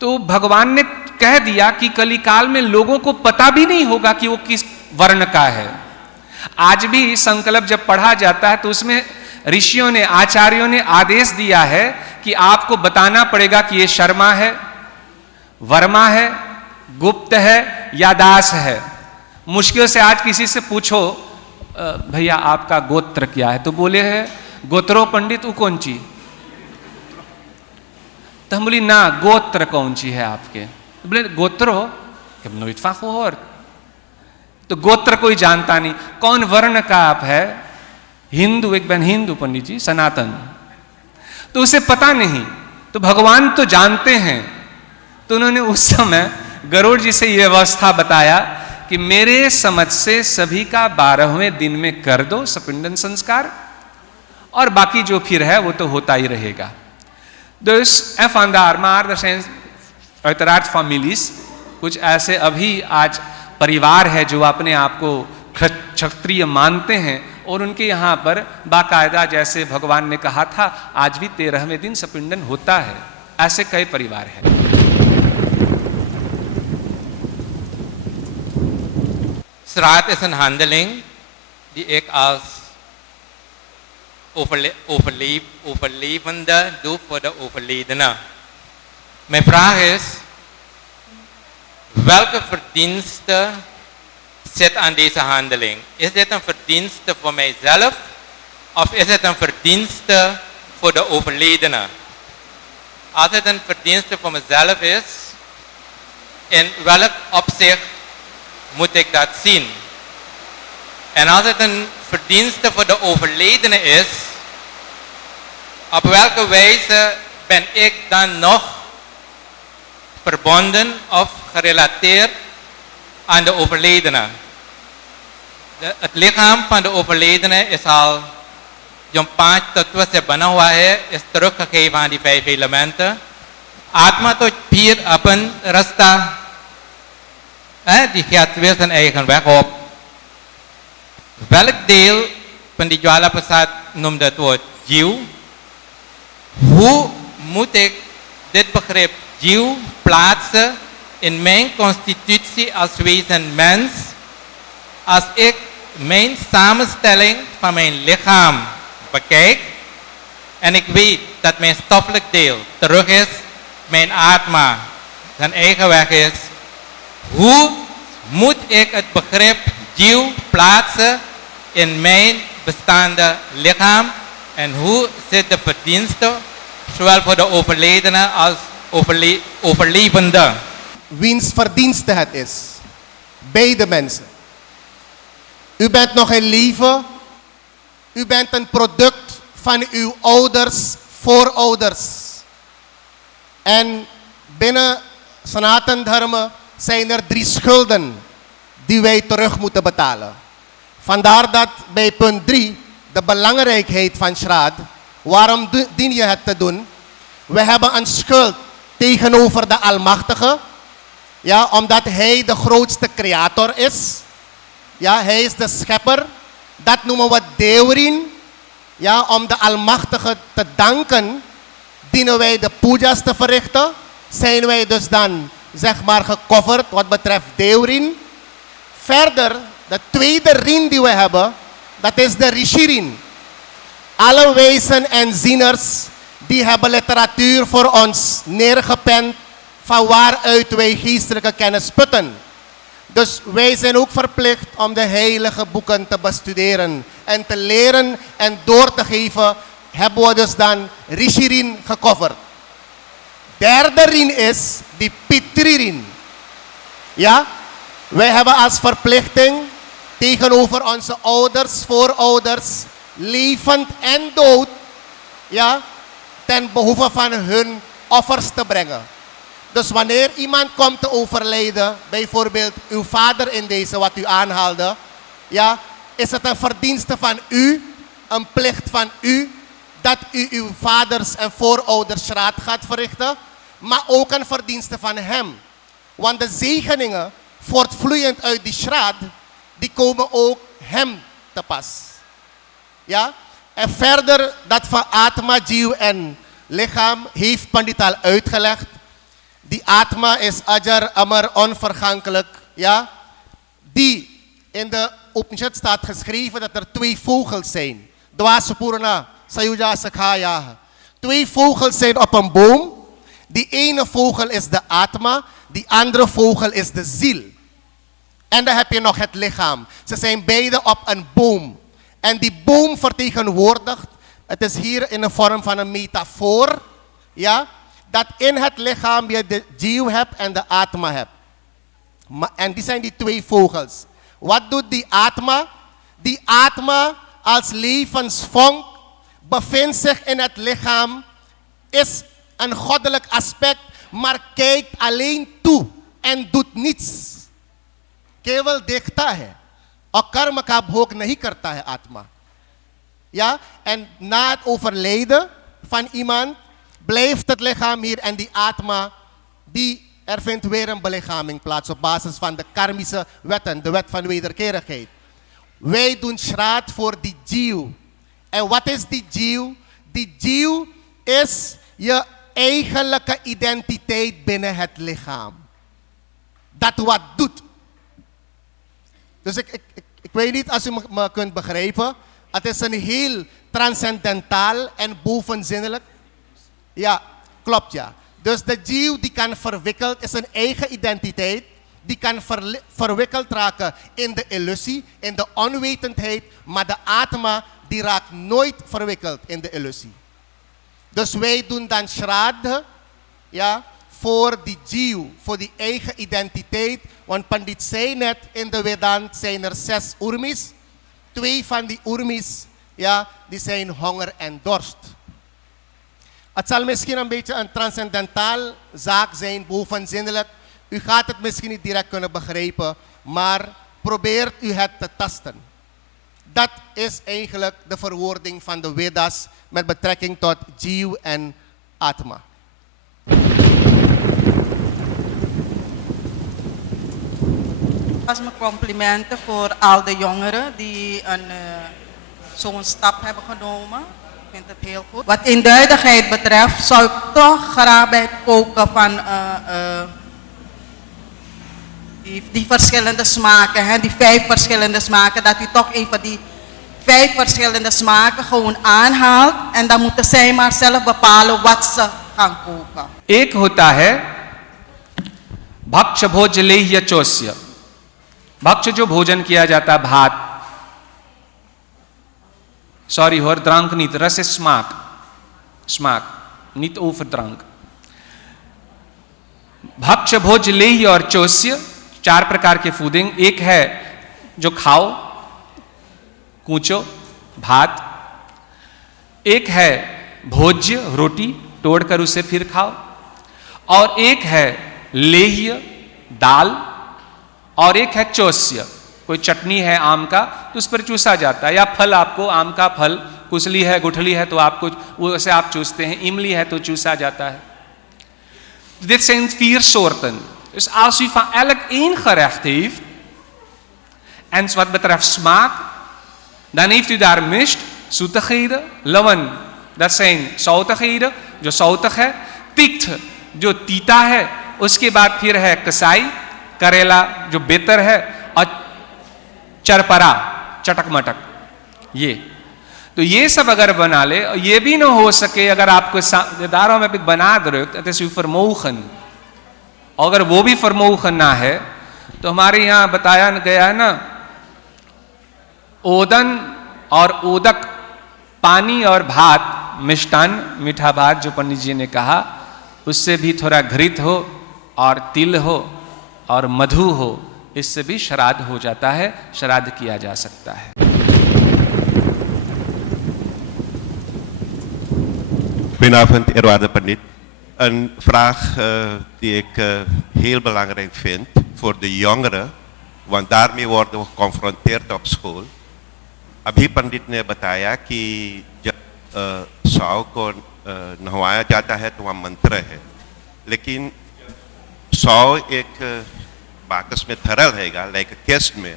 तो भगवान ने कह दिया कि कलिकाल में लोगों को पता भी नहीं होगा कि वो किस वर्ण का है। आज भी संकल्प जब पढ़ा जाता है तो उसमें ऋषियों ने, आचार्यों ने आदेश दिया है कि आपको बताना पड़ेगा कि ये शर्मा है, वर्मा है, गुप्त है या दास है। मुश्किल से आज किसी से पूछो भैया आपका गोत्र क्या है, तो बोले है गोत्रो पंडित उ कौन ची, तो हम बोली ना गोत्र कौन सी है आपके, तो बोले गोत्रो, ik heb nooit van gehoord। तो गोत्र कोई जानता नहीं, कौन वर्ण का आप है, हिंदू, एक बहन हिंदू पंडित जी, सनातन, तो उसे पता नहीं। तो भगवान तो जानते हैं, तो उन्होंने उस समय गरुड़ जी से यह व्यवस्था बताया कि मेरे समझ से सभी का 12वें दिन में कर दो सपिंडन संस्कार, और बाकी जो फिर है वो तो होता ही रहेगा। Dus en vandaar, maar er zijn uiteraard families, कुछ ऐसे अभी आज परिवार है जो अपने आप को क्षत्रिय मानते हैं और उनके यहाँ पर बाकायदा जैसे भगवान ने कहा था आज भी 13वें दिन सपिंडन होता है। ऐसे कई परिवार हैं। Straat is een handeling die ik als overlevende doe voor de overledene. Mijn vraag is, welke verdienste zit aan deze handeling? Is dit een verdienste voor mijzelf of is het een verdienste voor de overledene? Als het een verdienste voor mezelf is, in welk opzicht moet ik dat zien. En als het een verdienste voor de overledene is, op welke wijze ben ik dan nog verbonden of gerelateerd aan de overledene? Het lichaam van de overledene is al yung 5 tattwa se bana hua hai, is teruggegeven aan die 5 elementen. Atma tot pier op een rasta, die gaat weer zijn eigen weg op. Welk deel van die Jwala Prasad noemde het woord jiw? Hoe moet ik dit begrip jiw plaatsen in mijn constitutie als wezen mens, als ik mijn samenstelling van mijn lichaam bekijk en ik weet dat mijn stoffelijk deel terug is, mijn atma zijn eigen weg is? Hoe moet ik het begrip jiw plaatsen in mijn bestaande lichaam en hoe zit de verdienste zowel voor de overledene als overlevende? Wiens verdienste het is. Beide mensen. U bent nog in leven. U bent een product van uw ouders, voorouders. En binnen Sanatan Dharma zijn er 3 schulden die wij terug moeten betalen. Vandaar dat bij punt 3 de belangrijkheid van Shraad. Waarom dien je het te doen? We hebben een schuld tegenover de Almachtige. Ja, omdat Hij de grootste creator is. Ja, Hij is de schepper. Dat noemen we Deorin. Ja, om de Almachtige te danken, dienen wij de pujas te verrichten. Zijn wij dus dan, zeg maar, gecoverd wat betreft Deorin. Verder, de tweede rin die we hebben, dat is de Rishirin. Alle wijzen en zieners, die hebben literatuur voor ons neergepend van waaruit wij geestelijke kennis putten. Dus wij zijn ook verplicht om de heilige boeken te bestuderen en te leren en door te geven, hebben we dus dan Rishirin gecoverd. Derde rin is die Pitririn. Ja, wij hebben als verplichting tegenover onze ouders, voorouders, levend en dood, ja, ten behoeve van hun offers te brengen. Dus wanneer iemand komt te overlijden, bijvoorbeeld uw vader in deze wat u aanhaalde, ja, is het een verdienste van u, een plicht van u, dat u uw vaders en voorouders shraad gaat verrichten, maar ook een verdienste van hem. Want de zegeningen, voortvloeiend uit die shraad, die komen ook hem te pas. Ja? En verder, dat van Atma, Jiw en lichaam, heeft Pandit al uitgelegd. Die Atma is Ajar, Amar, onvergankelijk. Ja? Die in de Upanishad staat geschreven dat er 2 vogels zijn. Dwasapurna, Sayuja, Sakhaya. 2 vogels zijn op een boom. Die ene vogel is de Atma, die andere vogel is de ziel. En dan heb je nog het lichaam. Ze zijn beide op een boom. En die boom vertegenwoordigt, het is hier in de vorm van een metafoor, ja, dat in het lichaam je de Jiw hebt en de Atma hebt. En die zijn die 2 vogels. Wat doet die Atma? Die Atma als levensvonk bevindt zich in het lichaam, is een goddelijk aspect, maar kijkt alleen toe en doet niets. Keval dekhta hai. और कर्म का भोग नहीं करता है आत्मा. Ja, en na het overlijden van iemand blijft het lichaam hier en die atma, er vindt weer een belichaming plaats op basis van de karmische wetten, de wet van wederkerigheid. Wij doen shraad voor die jiw. En wat is die jiw? Die jiw is je eigenlijke identiteit binnen het lichaam. Dat wat doet. Dus ik weet niet als u me kunt begrijpen. Het is een heel transcendentaal en bovenzinnelijk. Ja, klopt ja. Dus de jiw die kan verwikkeld, is een eigen identiteit. Die kan verwikkeld raken in de illusie, in de onwetendheid. Maar de atma die raakt nooit verwikkeld in de illusie. Dus wij doen dan shraddha, ja, voor die jiw, voor die eigen identiteit. Want Pandit zei net, in de Vedant zijn er 6 urmis. 2 van die urmis, ja, die zijn honger en dorst. Het zal misschien een beetje een transcendentaal zaak zijn, bovenzinnelijk. U gaat het misschien niet direct kunnen begrijpen, maar probeert u het te tasten. Dat is eigenlijk de verwoording van de Vedas met betrekking tot Jiv en Atma. Als mijn complimenten voor al de jongeren die zo'n stap hebben genomen. Ik vind het heel goed. Wat eenduidigheid betreft zou ik toch graag bij het koken van die verschillende smaken, hè, die 5 verschillende smaken, dat u toch even die 5 verschillende smaken gewoon aanhaalt en dan moeten zij maar zelf bepalen wat ze gaan koken. एक होता है भक्ष भोज लेह्य चोस्य, भक्ष जो भोजन किया जाता भात, sorry होर drank niet, रस is smaak, smaak, niet overdrank. भक्ष भोज लेह्य और चोस्य 4 प्रकार के फूडिंग, एक है जो खाओ कूचो भात, एक है भोज्य रोटी तोड़कर उसे फिर खाओ, और एक है लेह्य दाल, और एक है चोस्य, कोई चटनी है आम का तो उस पर चूसा जाता है, या फल आपको आम का फल कुसली है गुठली है तो आपको उसे आप चूसते हैं, इमली है तो चूसा जाता है. Dit zijn 4 soorten. Dus als u van elk 1 gerecht heeft, en wat betreft smaak, dan heeft u daar mist, zoetigheden, lawan, dat zijn zoutigheden, जो सौतक है, तिक्त जो तीता है, उसके बाद फिर है कसाई, करेला जो बेतर है, और चरपरा चटक मटक, ये तो ये सब अगर बना ले, और ये भी ना हो सके अगर आपको दारों में भी बना drukt, het is uw vermogen, अगर वो भी vermogen ना है तो हमारे यहाँ बताया गया है ना, ओदन और ओदक, पानी और भात, मिष्टान मीठा भात जो पंडित जी ने कहा, उससे भी थोड़ा घृत हो और तिल हो और मधु हो, इससे भी श्राद्ध हो जाता है, श्राद्ध किया जा सकता है. Goedenavond, eerwaarde Pandit. Een vraag die ik heel belangrijk vind voor de jongeren, want daarmee worden we geconfronteerd op school. अभी पंडित ने बताया कि जब सौ को नहवाया जाता है तो वहाँ मंत्र है, लेकिन सौ एक बाकस में तरल हैगा, like a kist में.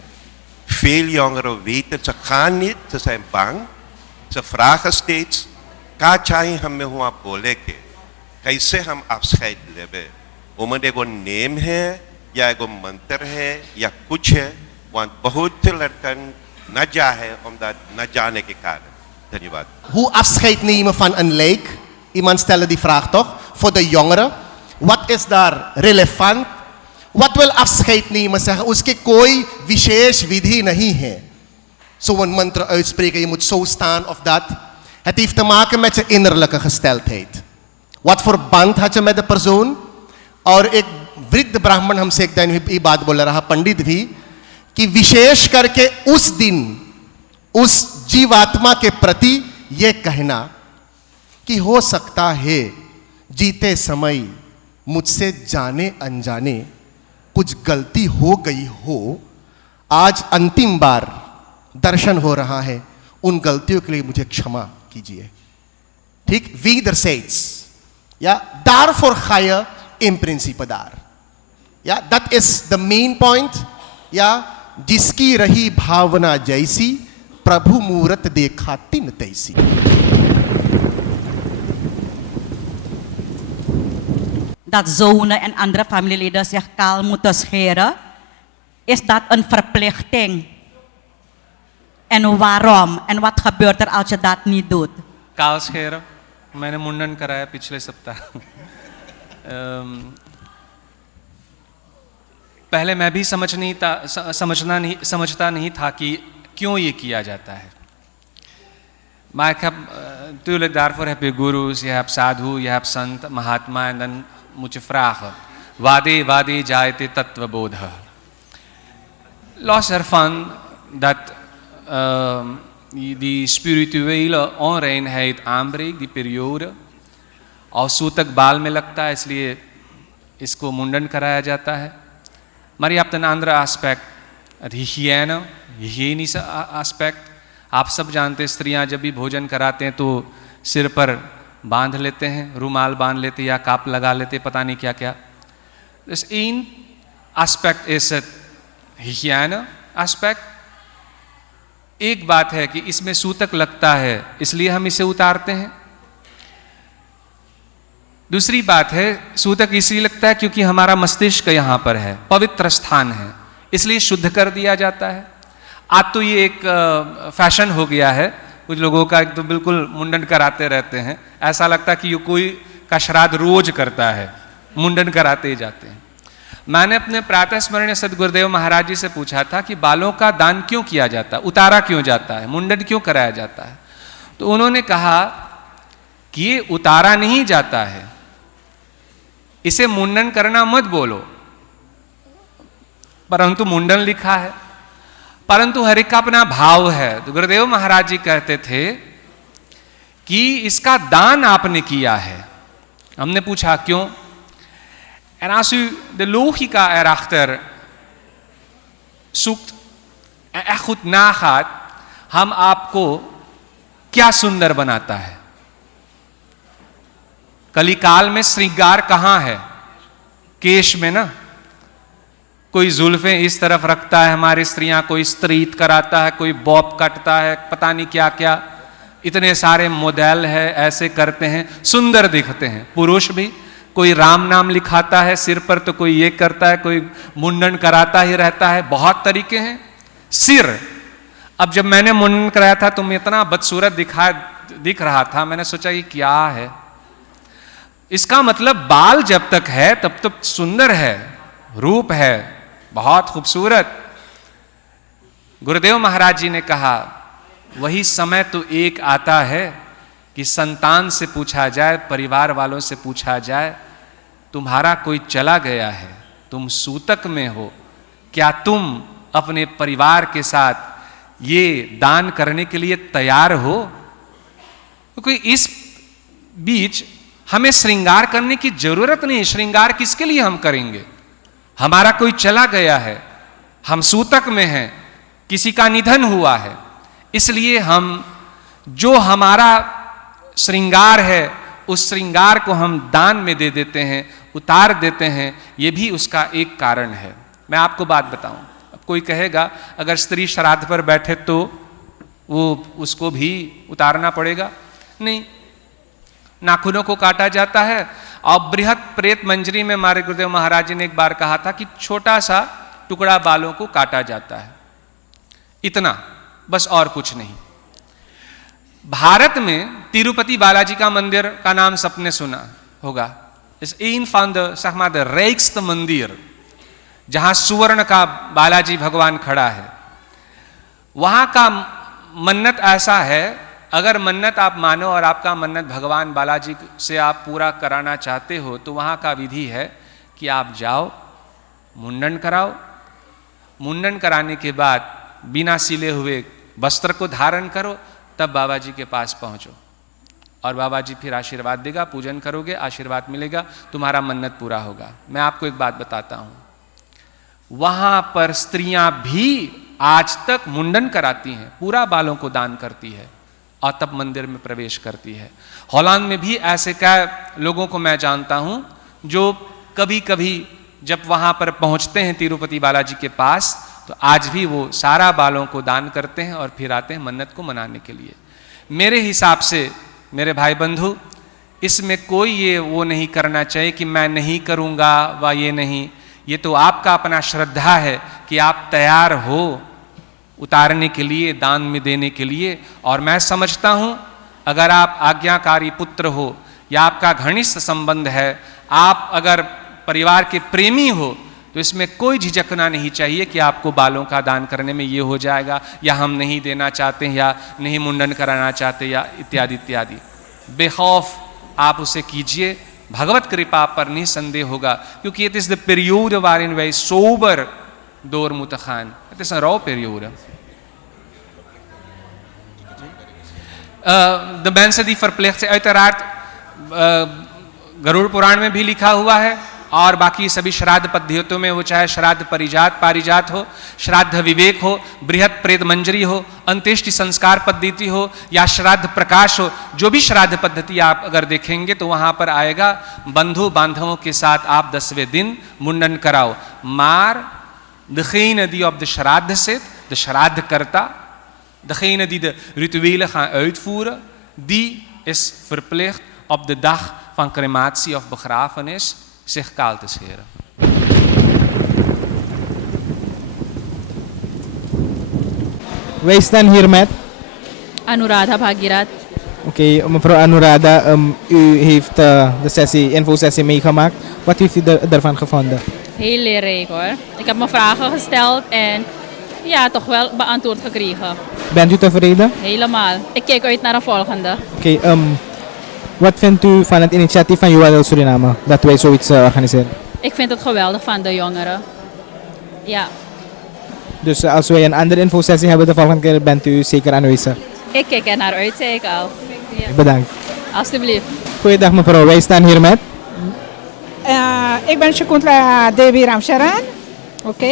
Veel jongeren weten, ze gaan niet, ze zijn bang, ze vragen steeds, क्या चाहिए हमें हुआ बोले के, कैसे हम afscheid लेबे, उमन एगो नेम है या एगो मंत्र है या कुछ है, want बहुत लड़कन न जाए omdat न जाने के कारण. धन्यवाद. Hoe afscheid nemen van een lijk? Iemand stelde die vraag toch? Voor de jongeren. Wat is daar relevant? Wat wil afscheid nemen zeggen? Uske koi vishesh vidhi nahi hai. Zo'n mantra uitspreken, je moet zo staan of dat. Het heeft te maken met je innerlijke gesteldheid. Wat voor band had je met de persoon? और एक वृद्ध ब्राह्मण हमसे एक दिन ये बात बोल रहा पंडित भी कि विशेष करके उस दिन उस जीवात्मा के प्रति ये कहना कि हो सकता है जीते समय मुझसे जाने अनजाने कुछ गलती हो गई हो, आज अंतिम बार दर्शन हो रहा है, उन गलतियों के लिए मुझे क्षमा कीजिए. ठीक, wederzijds. Ja, daarvoor ga je in principe daar. Ja, dat is the main point. Ja, जिसकी रही भावना जैसी प्रभु मूरत देखा तिन तैसी. Dat zonen en andere familieleden zich kaal moeten scheren, is dat een verplichting? En waarom? En wat gebeurt er als je dat niet doet? काल scheren, मैंने मुंडन कराया पिछले सप्ताह. पहले मैं भी समझता नहीं था कि क्यों ये किया जाता है. Maar ik heb, natuurlijk daarvoor heb je gurus, je hebt sadhu, je hebt sant, mahatma, en dan moet je vragen. Wade jayate tattwabodha. Los ervan dat die spirituele onreinheid aanbreekt, die periode, और सूतक बाल में लगता है, इसलिए इसको मुंडन कराया जाता है. Maar je hebt een andere aspect, het hygiënische aspect. आप सब जानते हैं स्त्रियां जब भी भोजन कराते हैं तो सिर पर बांध लेते हैं, रुमाल बांध लेते हैं या काप लगा लेते हैं, पता नहीं क्या क्या. Dus één aspect is het hygiëne aspect. एक बात है कि इसमें सूतक लगता है इसलिए हम इसे उतारते हैं. दूसरी बात है सूतक इसलिए लगता है क्योंकि हमारा मस्तिष्क यहाँ पर है, पवित्र स्थान है, इसलिए शुद्ध कर दिया जाता है. आज तो ये एक फैशन हो गया है, कुछ लोगों का एक तो बिल्कुल मुंडन कराते रहते हैं, ऐसा लगता है कि ये कोई का श्राद्ध रोज करता है, मुंडन कराते ही जाते हैं. मैंने अपने प्रातः स्मरणीय सदगुरुदेव महाराज जी से पूछा था कि बालों का दान क्यों किया जाता है, उतारा क्यों जाता है, मुंडन क्यों कराया जाता है. तो उन्होंने कहा कि ये उतारा नहीं जाता है, इसे मुंडन करना मत बोलो, परंतु मुंडन लिखा है, परंतु हर एक का अपना भाव है. तो गुरुदेव महाराज जी कहते थे कि इसका दान आपने किया है. हमने पूछा क्यों. En als u de logica erachter zoekt en echt goed nagaat, हम आपको क्या सुंदर बनाता है. कलिकाल में श्रृंगार कहाँ है, केश में ना. कोई जुल्फें इस तरफ रखता है हमारी स्त्रियां, कोई स्त्रीत कराता है, कोई बॉब कटता है, पता नहीं क्या क्या, इतने सारे मॉडल है, ऐसे करते हैं, सुंदर दिखते हैं. पुरुष भी कोई राम नाम लिखाता है सिर पर, तो कोई ये करता है, कोई मुंडन कराता ही रहता है, बहुत तरीके हैं. सिर, अब जब मैंने मुंडन कराया था तो मैं इतना बदसूरत दिख रहा था, मैंने सोचा ये क्या है. इसका मतलब बाल जब तक है तब तक सुंदर है, रूप है, बहुत खूबसूरत. गुरुदेव महाराज जी ने कहा वही समय तो एक आता है कि संतान से पूछा जाए, परिवार वालों से पूछा जाए, तुम्हारा कोई चला गया है, तुम सूतक में हो, क्या तुम अपने परिवार के साथ ये दान करने के लिए तैयार हो. क्योंकि इस बीच हमें श्रृंगार करने की जरूरत नहीं. श्रृंगार किसके लिए हम करेंगे. हमारा कोई चला गया है, हम सूतक में हैं, किसी का निधन हुआ है, इसलिए हम जो हमारा श्रृंगार है उस श्रृंगार को हम दान में दे देते हैं, उतार देते हैं. ये भी उसका एक कारण है. मैं आपको बात बताऊं, अब कोई कहेगा अगर स्त्री श्राद्ध पर बैठे तो वो उसको भी उतारना पड़ेगा. नहीं, नाखूनों को काटा जाता है. और बृहत प्रेत मंजरी में हमारे गुरुदेव महाराज जी ने एक बार कहा था कि छोटा सा टुकड़ा बालों को काटा जाता है, इतना बस, और कुछ नहीं. भारत में तिरुपति बालाजी का मंदिर का नाम सबने सुना होगा. इस een van de, zeg maar, de rijkste मंदिर, जहां सुवर्ण का बालाजी भगवान खड़ा है. वहां का मन्नत ऐसा है, अगर मन्नत आप मानो और आपका मन्नत भगवान बालाजी से आप पूरा कराना चाहते हो तो वहां का विधि है कि आप जाओ, मुंडन कराओ, मुंडन कराने के बाद बिना सिले हुए वस्त्र को धारण करो, तब बाबा जी के पास पहुंचो और बाबा जी फिर आशीर्वाद देगा, पूजन करोगे, आशीर्वाद मिलेगा, तुम्हारा मन्नत पूरा होगा. मैं आपको एक बात बताता हूं, वहां पर स्त्रियां भी आज तक मुंडन कराती हैं, पूरा बालों को दान करती है और तब मंदिर में प्रवेश करती है. हॉलैंड में भी ऐसे क्या लोगों को मैं जानता हूं जो कभी कभी जब वहां पर पहुंचते हैं तिरुपति बालाजी के पास तो आज भी वो सारा बालों को दान करते हैं और फिर आते हैं मन्नत को मनाने के लिए. मेरे हिसाब से मेरे भाई बंधु, इसमें कोई ये वो नहीं करना चाहिए कि मैं नहीं करूँगा व ये नहीं. ये तो आपका अपना श्रद्धा है कि आप तैयार हो उतारने के लिए, दान में देने के लिए. और मैं समझता हूँ अगर आप आज्ञाकारी पुत्र हो या आपका घनिष्ठ संबंध है, आप अगर परिवार के प्रेमी हो, तो इसमें कोई झिझकना नहीं चाहिए कि आपको बालों का दान करने में ये हो जाएगा या हम नहीं देना चाहते या नहीं मुंडन कराना चाहते या इत्यादि इत्यादि. बेखौफ आप उसे कीजिए, भगवत कृपा पर निसंदेह होगा, क्योंकि het is de periode waarin wij sober door moeten gaan. Het is een rouwperiode. De mensen die verplicht zijn, uiteraard Garuda Purana में भी लिखा हुआ है और बाकी सभी श्राद्ध पद्धतियों में, वो चाहे श्राद्ध पारिजात हो, श्राद्ध विवेक हो, बृहत प्रेत मंजरी हो, अंत्येष्टि संस्कार पद्धति हो या श्राद्ध प्रकाश हो, जो भी श्राद्ध पद्धति आप अगर देखेंगे तो वहां पर आएगा बंधु बांधवों के साथ आप 10वें दिन मुंडन कराओ. Maar degene die op de shraddh zit, de shraddhkarta, degene die de rituelen gaan uitvoeren, die is verplicht op de dag van crematie of begrafenis zich kaal te scheren. Wij staan hier met... Anuradha Bhagirath. Oké, mevrouw Anuradha, u heeft de infosessie meegemaakt. Wat heeft u ervan gevonden? Heel leerrijk hoor. Ik heb mijn vragen gesteld en ja, toch wel beantwoord gekregen. Bent u tevreden? Helemaal. Ik kijk uit naar een volgende. Oké, wat vindt u van het initiatief van UADL Suriname, dat wij zoiets organiseren? Ik vind het geweldig van de jongeren. Ja. Dus als wij een andere infosessie hebben de volgende keer, bent u zeker aanwezig? Ik kijk er naar uit, zei ik al. Ja. Bedankt. Alsjeblieft. Goeiedag mevrouw, wij staan hier met... Ik ben Shakuntla Devi Ramcharan. Oké.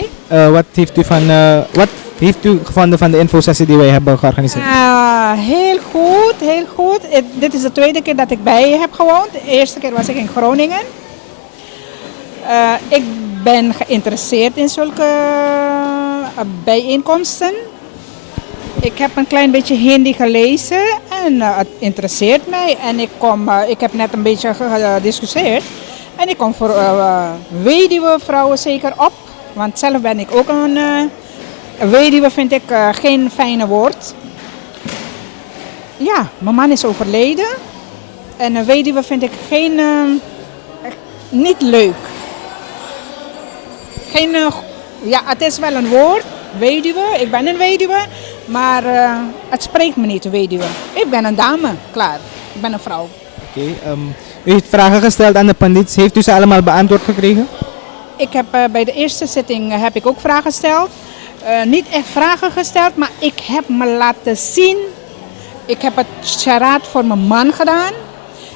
Wat heeft u gevonden van de infosessie die wij hebben georganiseerd? Heel goed, heel goed. Dit is de tweede keer dat ik bij je heb gewoond. De eerste keer was ik in Groningen. Ik ben geïnteresseerd in zulke bijeenkomsten. Ik heb een klein beetje Hindi gelezen en het interesseert mij. En ik heb net een beetje gediscussieerd. En ik kom voor weduwe vrouwen zeker op. Want zelf ben ik ook een weduwe, vind ik geen fijne woord. Ja, mijn man is overleden. En een weduwe vind ik niet leuk. Ja, het is wel een woord, weduwe. Ik ben een weduwe. Maar het spreekt me niet, weduwe. Ik ben een dame, klaar. Ik ben een vrouw. Oké, u heeft vragen gesteld aan de pandits. Heeft u ze allemaal beantwoord gekregen? Ik heb bij de eerste zitting heb ik ook vragen gesteld. Niet echt vragen gesteld, maar ik heb me laten zien. Ik heb het charade voor mijn man gedaan.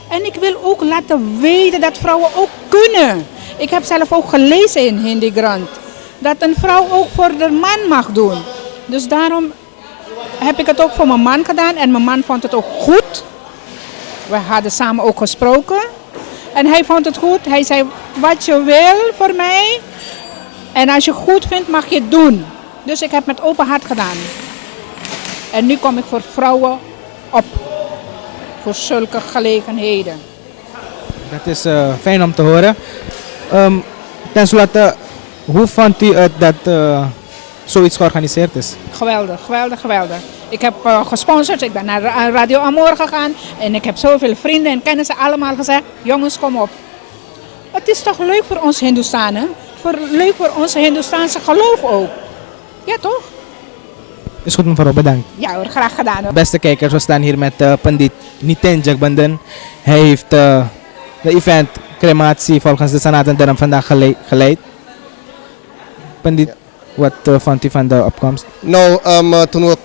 En ik wil ook laten weten dat vrouwen ook kunnen. Ik heb zelf ook gelezen in Hindi Grant dat een vrouw ook voor de man mag doen. Dus daarom heb ik het ook voor mijn man gedaan en mijn man vond het ook goed. We hadden samen ook gesproken. En hij vond het goed. Hij zei, wat je wil voor mij. En als je het goed vindt, mag je het doen. Dus ik heb met open hart gedaan. En nu kom ik voor vrouwen op. Voor zulke gelegenheden. Dat is fijn om te horen. Ten slotte, hoe vond u het dat zoiets georganiseerd is? Geweldig, geweldig, geweldig. Ik heb gesponsord, ik ben naar Radio Amor gegaan en ik heb zoveel vrienden en kennissen allemaal gezegd, jongens kom op. Het is toch leuk voor ons Hindoestanen, leuk voor onze Hindoestaanse geloof ook. Ja toch? Is goed mevrouw, bedankt. Ja hoor, graag gedaan hoor. Beste kijkers, we staan hier met Pandit Nitin Jagbandan. Hij heeft de event crematie volgens de Sanatan Dharma vandaag geleid. Pandit, wat vond u van de opkomst? Nou, toen we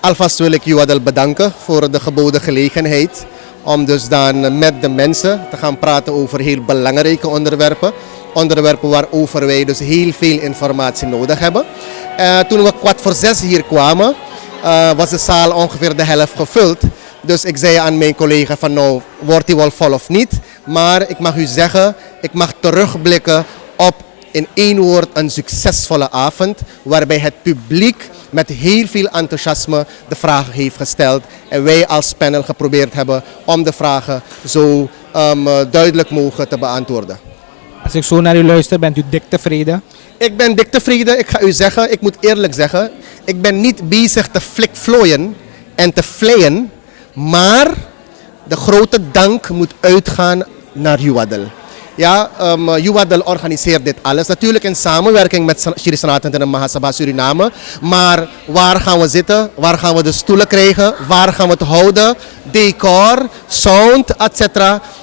alvast wil ik UADL bedanken voor de geboden gelegenheid. Om dus dan met de mensen te gaan praten over heel belangrijke onderwerpen. Onderwerpen waarover wij dus heel veel informatie nodig hebben. Toen we 5:15 hier kwamen, was de zaal ongeveer de helft gevuld. Dus ik zei aan mijn collega van nou, wordt die wel vol of niet. Maar ik mag u zeggen, ik mag terugblikken op in één woord een succesvolle avond. Waarbij het publiek met heel veel enthousiasme de vragen heeft gesteld. En wij als panel geprobeerd hebben om de vragen zo duidelijk mogelijk te beantwoorden. Als ik zo naar u luister, bent u dik tevreden? Ik ben dik tevreden. Ik ga u zeggen, ik moet eerlijk zeggen, ik ben niet bezig te flikvlooien en te vleien. Maar de grote dank moet uitgaan naar UADL. Ja, Yuwadel organiseert dit alles. Natuurlijk in samenwerking met Shri Sanatana Dharma Mahasabha Suriname. Maar waar gaan we zitten? Waar gaan we de stoelen krijgen? Waar gaan we het houden? Decor, sound, etc.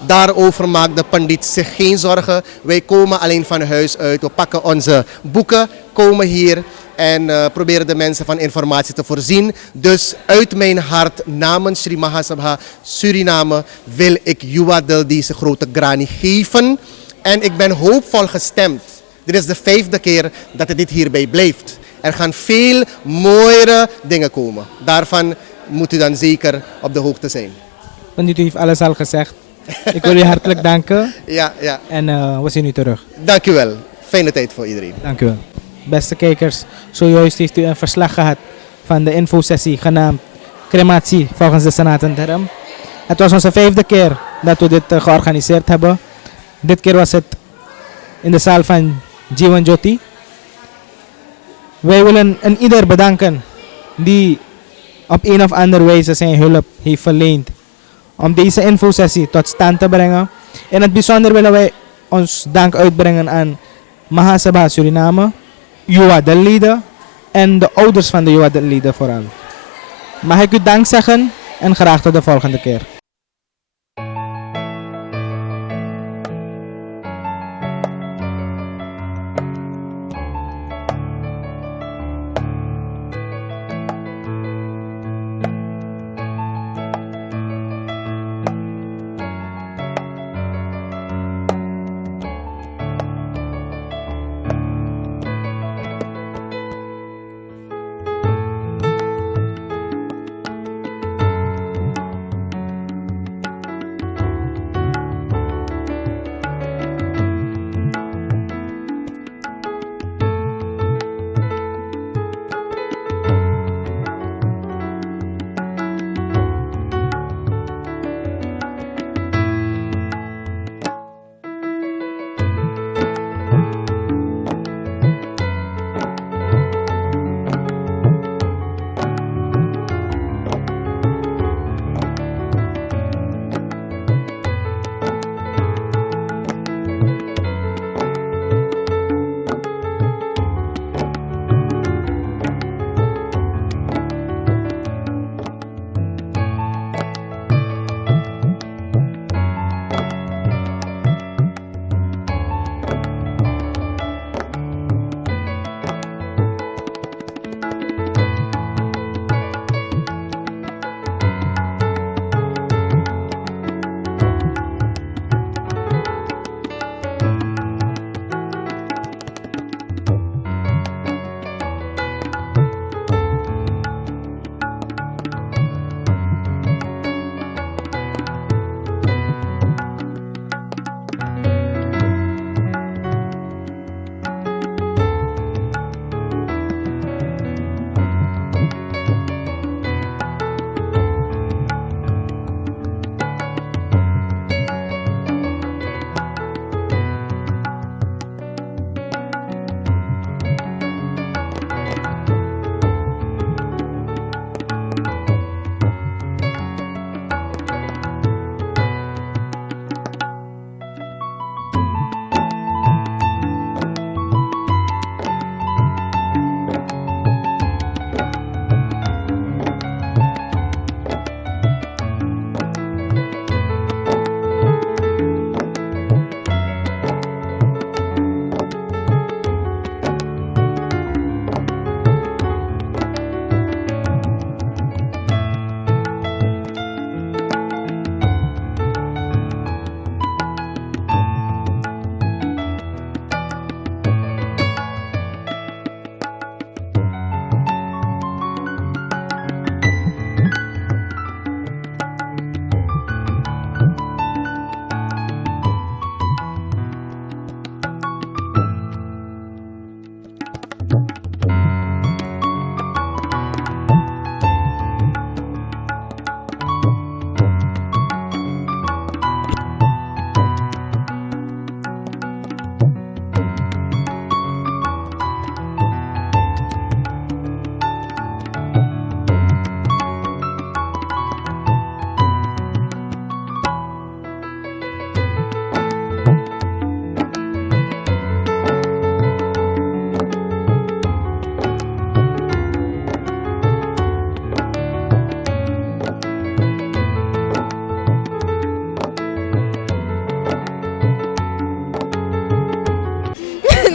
Daarover maakt de pandit zich geen zorgen. Wij komen alleen van huis uit. We pakken onze boeken, komen hier en proberen de mensen van informatie te voorzien. Dus uit mijn hart, namens Shri Mahasabha Suriname, wil ik Yuwadel deze grote grani geven. En ik ben hoopvol gestemd. Dit is de 5e keer dat dit hierbij blijft. Er gaan veel mooiere dingen komen. Daarvan moet u dan zeker op de hoogte zijn. Want u heeft alles al gezegd. Ik wil u hartelijk danken. Ja, ja. En we zien u terug. Dank u wel. Fijne tijd voor iedereen. Dank u wel. Beste kijkers, zojuist heeft u een verslag gehad van de infosessie genaamd Crematie volgens de Sanatana Dharma. Het was onze 5e keer dat we dit georganiseerd hebben. Dit keer was het in de zaal van Jivan Jyoti. Wij willen een ieder bedanken die op een of andere wijze zijn hulp heeft verleend om deze infosessie tot stand te brengen. In het bijzonder willen wij ons dank uitbrengen aan Mahasabha Suriname, Yuwadel-leden en de ouders van de Yuwadel-leden vooral. Mag ik u dank zeggen en graag tot de volgende keer.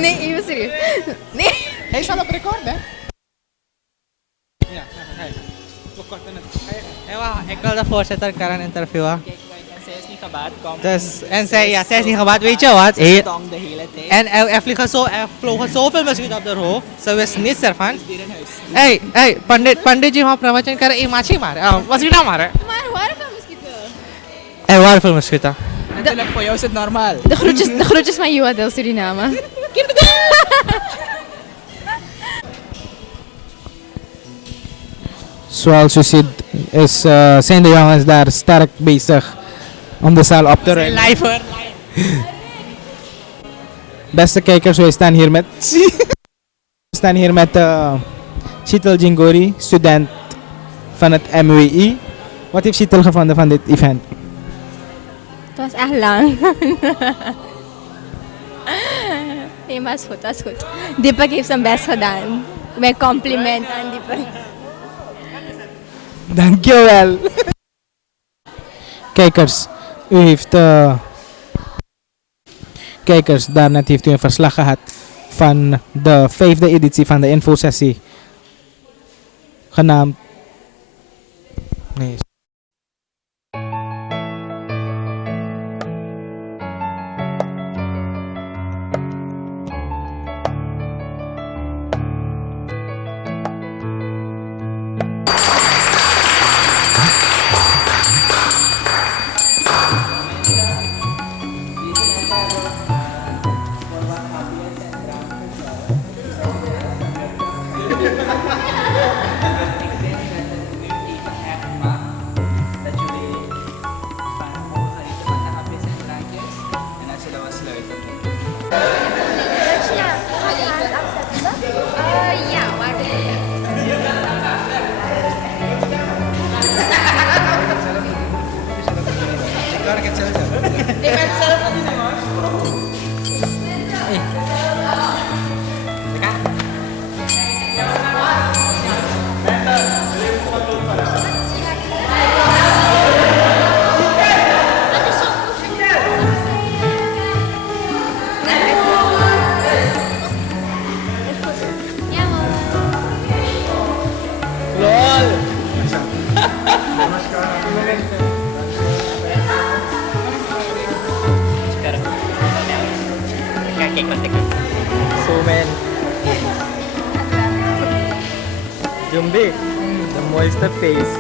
Nee, even serieus. Nee. Hij zal op record, hè? Ik wil de voorzitter Karen interviewen. Zij is niet gebaat, dus, en zij is niet gebaat, weet je wat? de hele tijd. En er vlogen zoveel muskieten op haar hoofd, ze wist niets ervan. Hey, पंडित जी वहाँ प्रवचन कर एक माछी मारे, मस्कीटा मारे. Maar waar van mosquito? Er waren veel muskieten. Natuurlijk, voor jou is het normaal. De groetjes van Juadel, Suriname. Zoals u ziet zijn de jongens daar sterk bezig om de zaal op te ruimen. Live hoor. Beste kijkers, wij staan hier met Shital Jingori, student van het MWI. Wat heeft Shital gevonden van dit event? Het was echt lang. Nee, maar het is goed. Deepak heeft zijn best gedaan. Mijn compliment aan Deepak. Dankjewel. Kijkers, daarnet heeft u een verslag gehad van de 5e editie van de infosessie. Genaamd... Nee. So man. Jumbi, the moister face.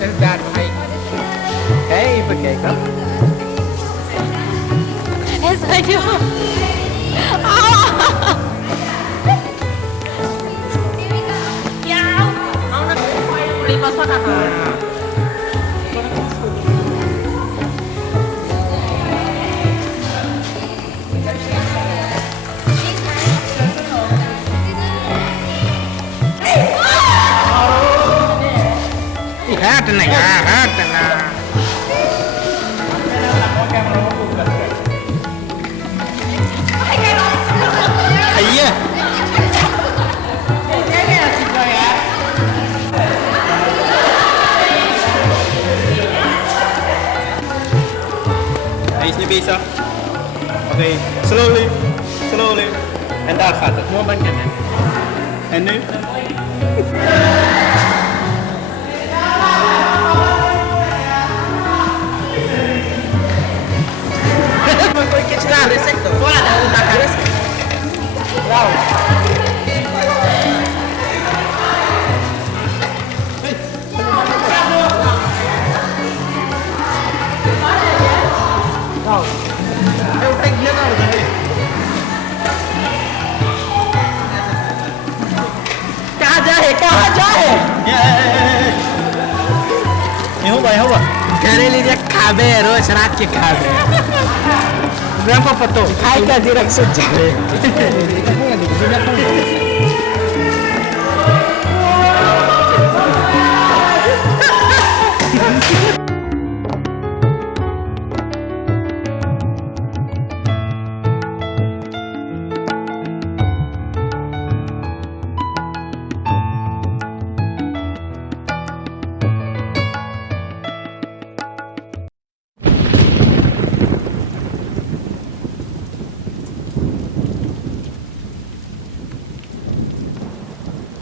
Is that right? Hey, bekijken. Is dat joh? Ja. Prima van haar. Hij is niet bezig. Oké, slowly. En daar gaat het. En nu? कहाँ जाए? घरे लीजिए खाबे रोज रात के खाबे ग्राम को पतो खाई का जीरक से जाए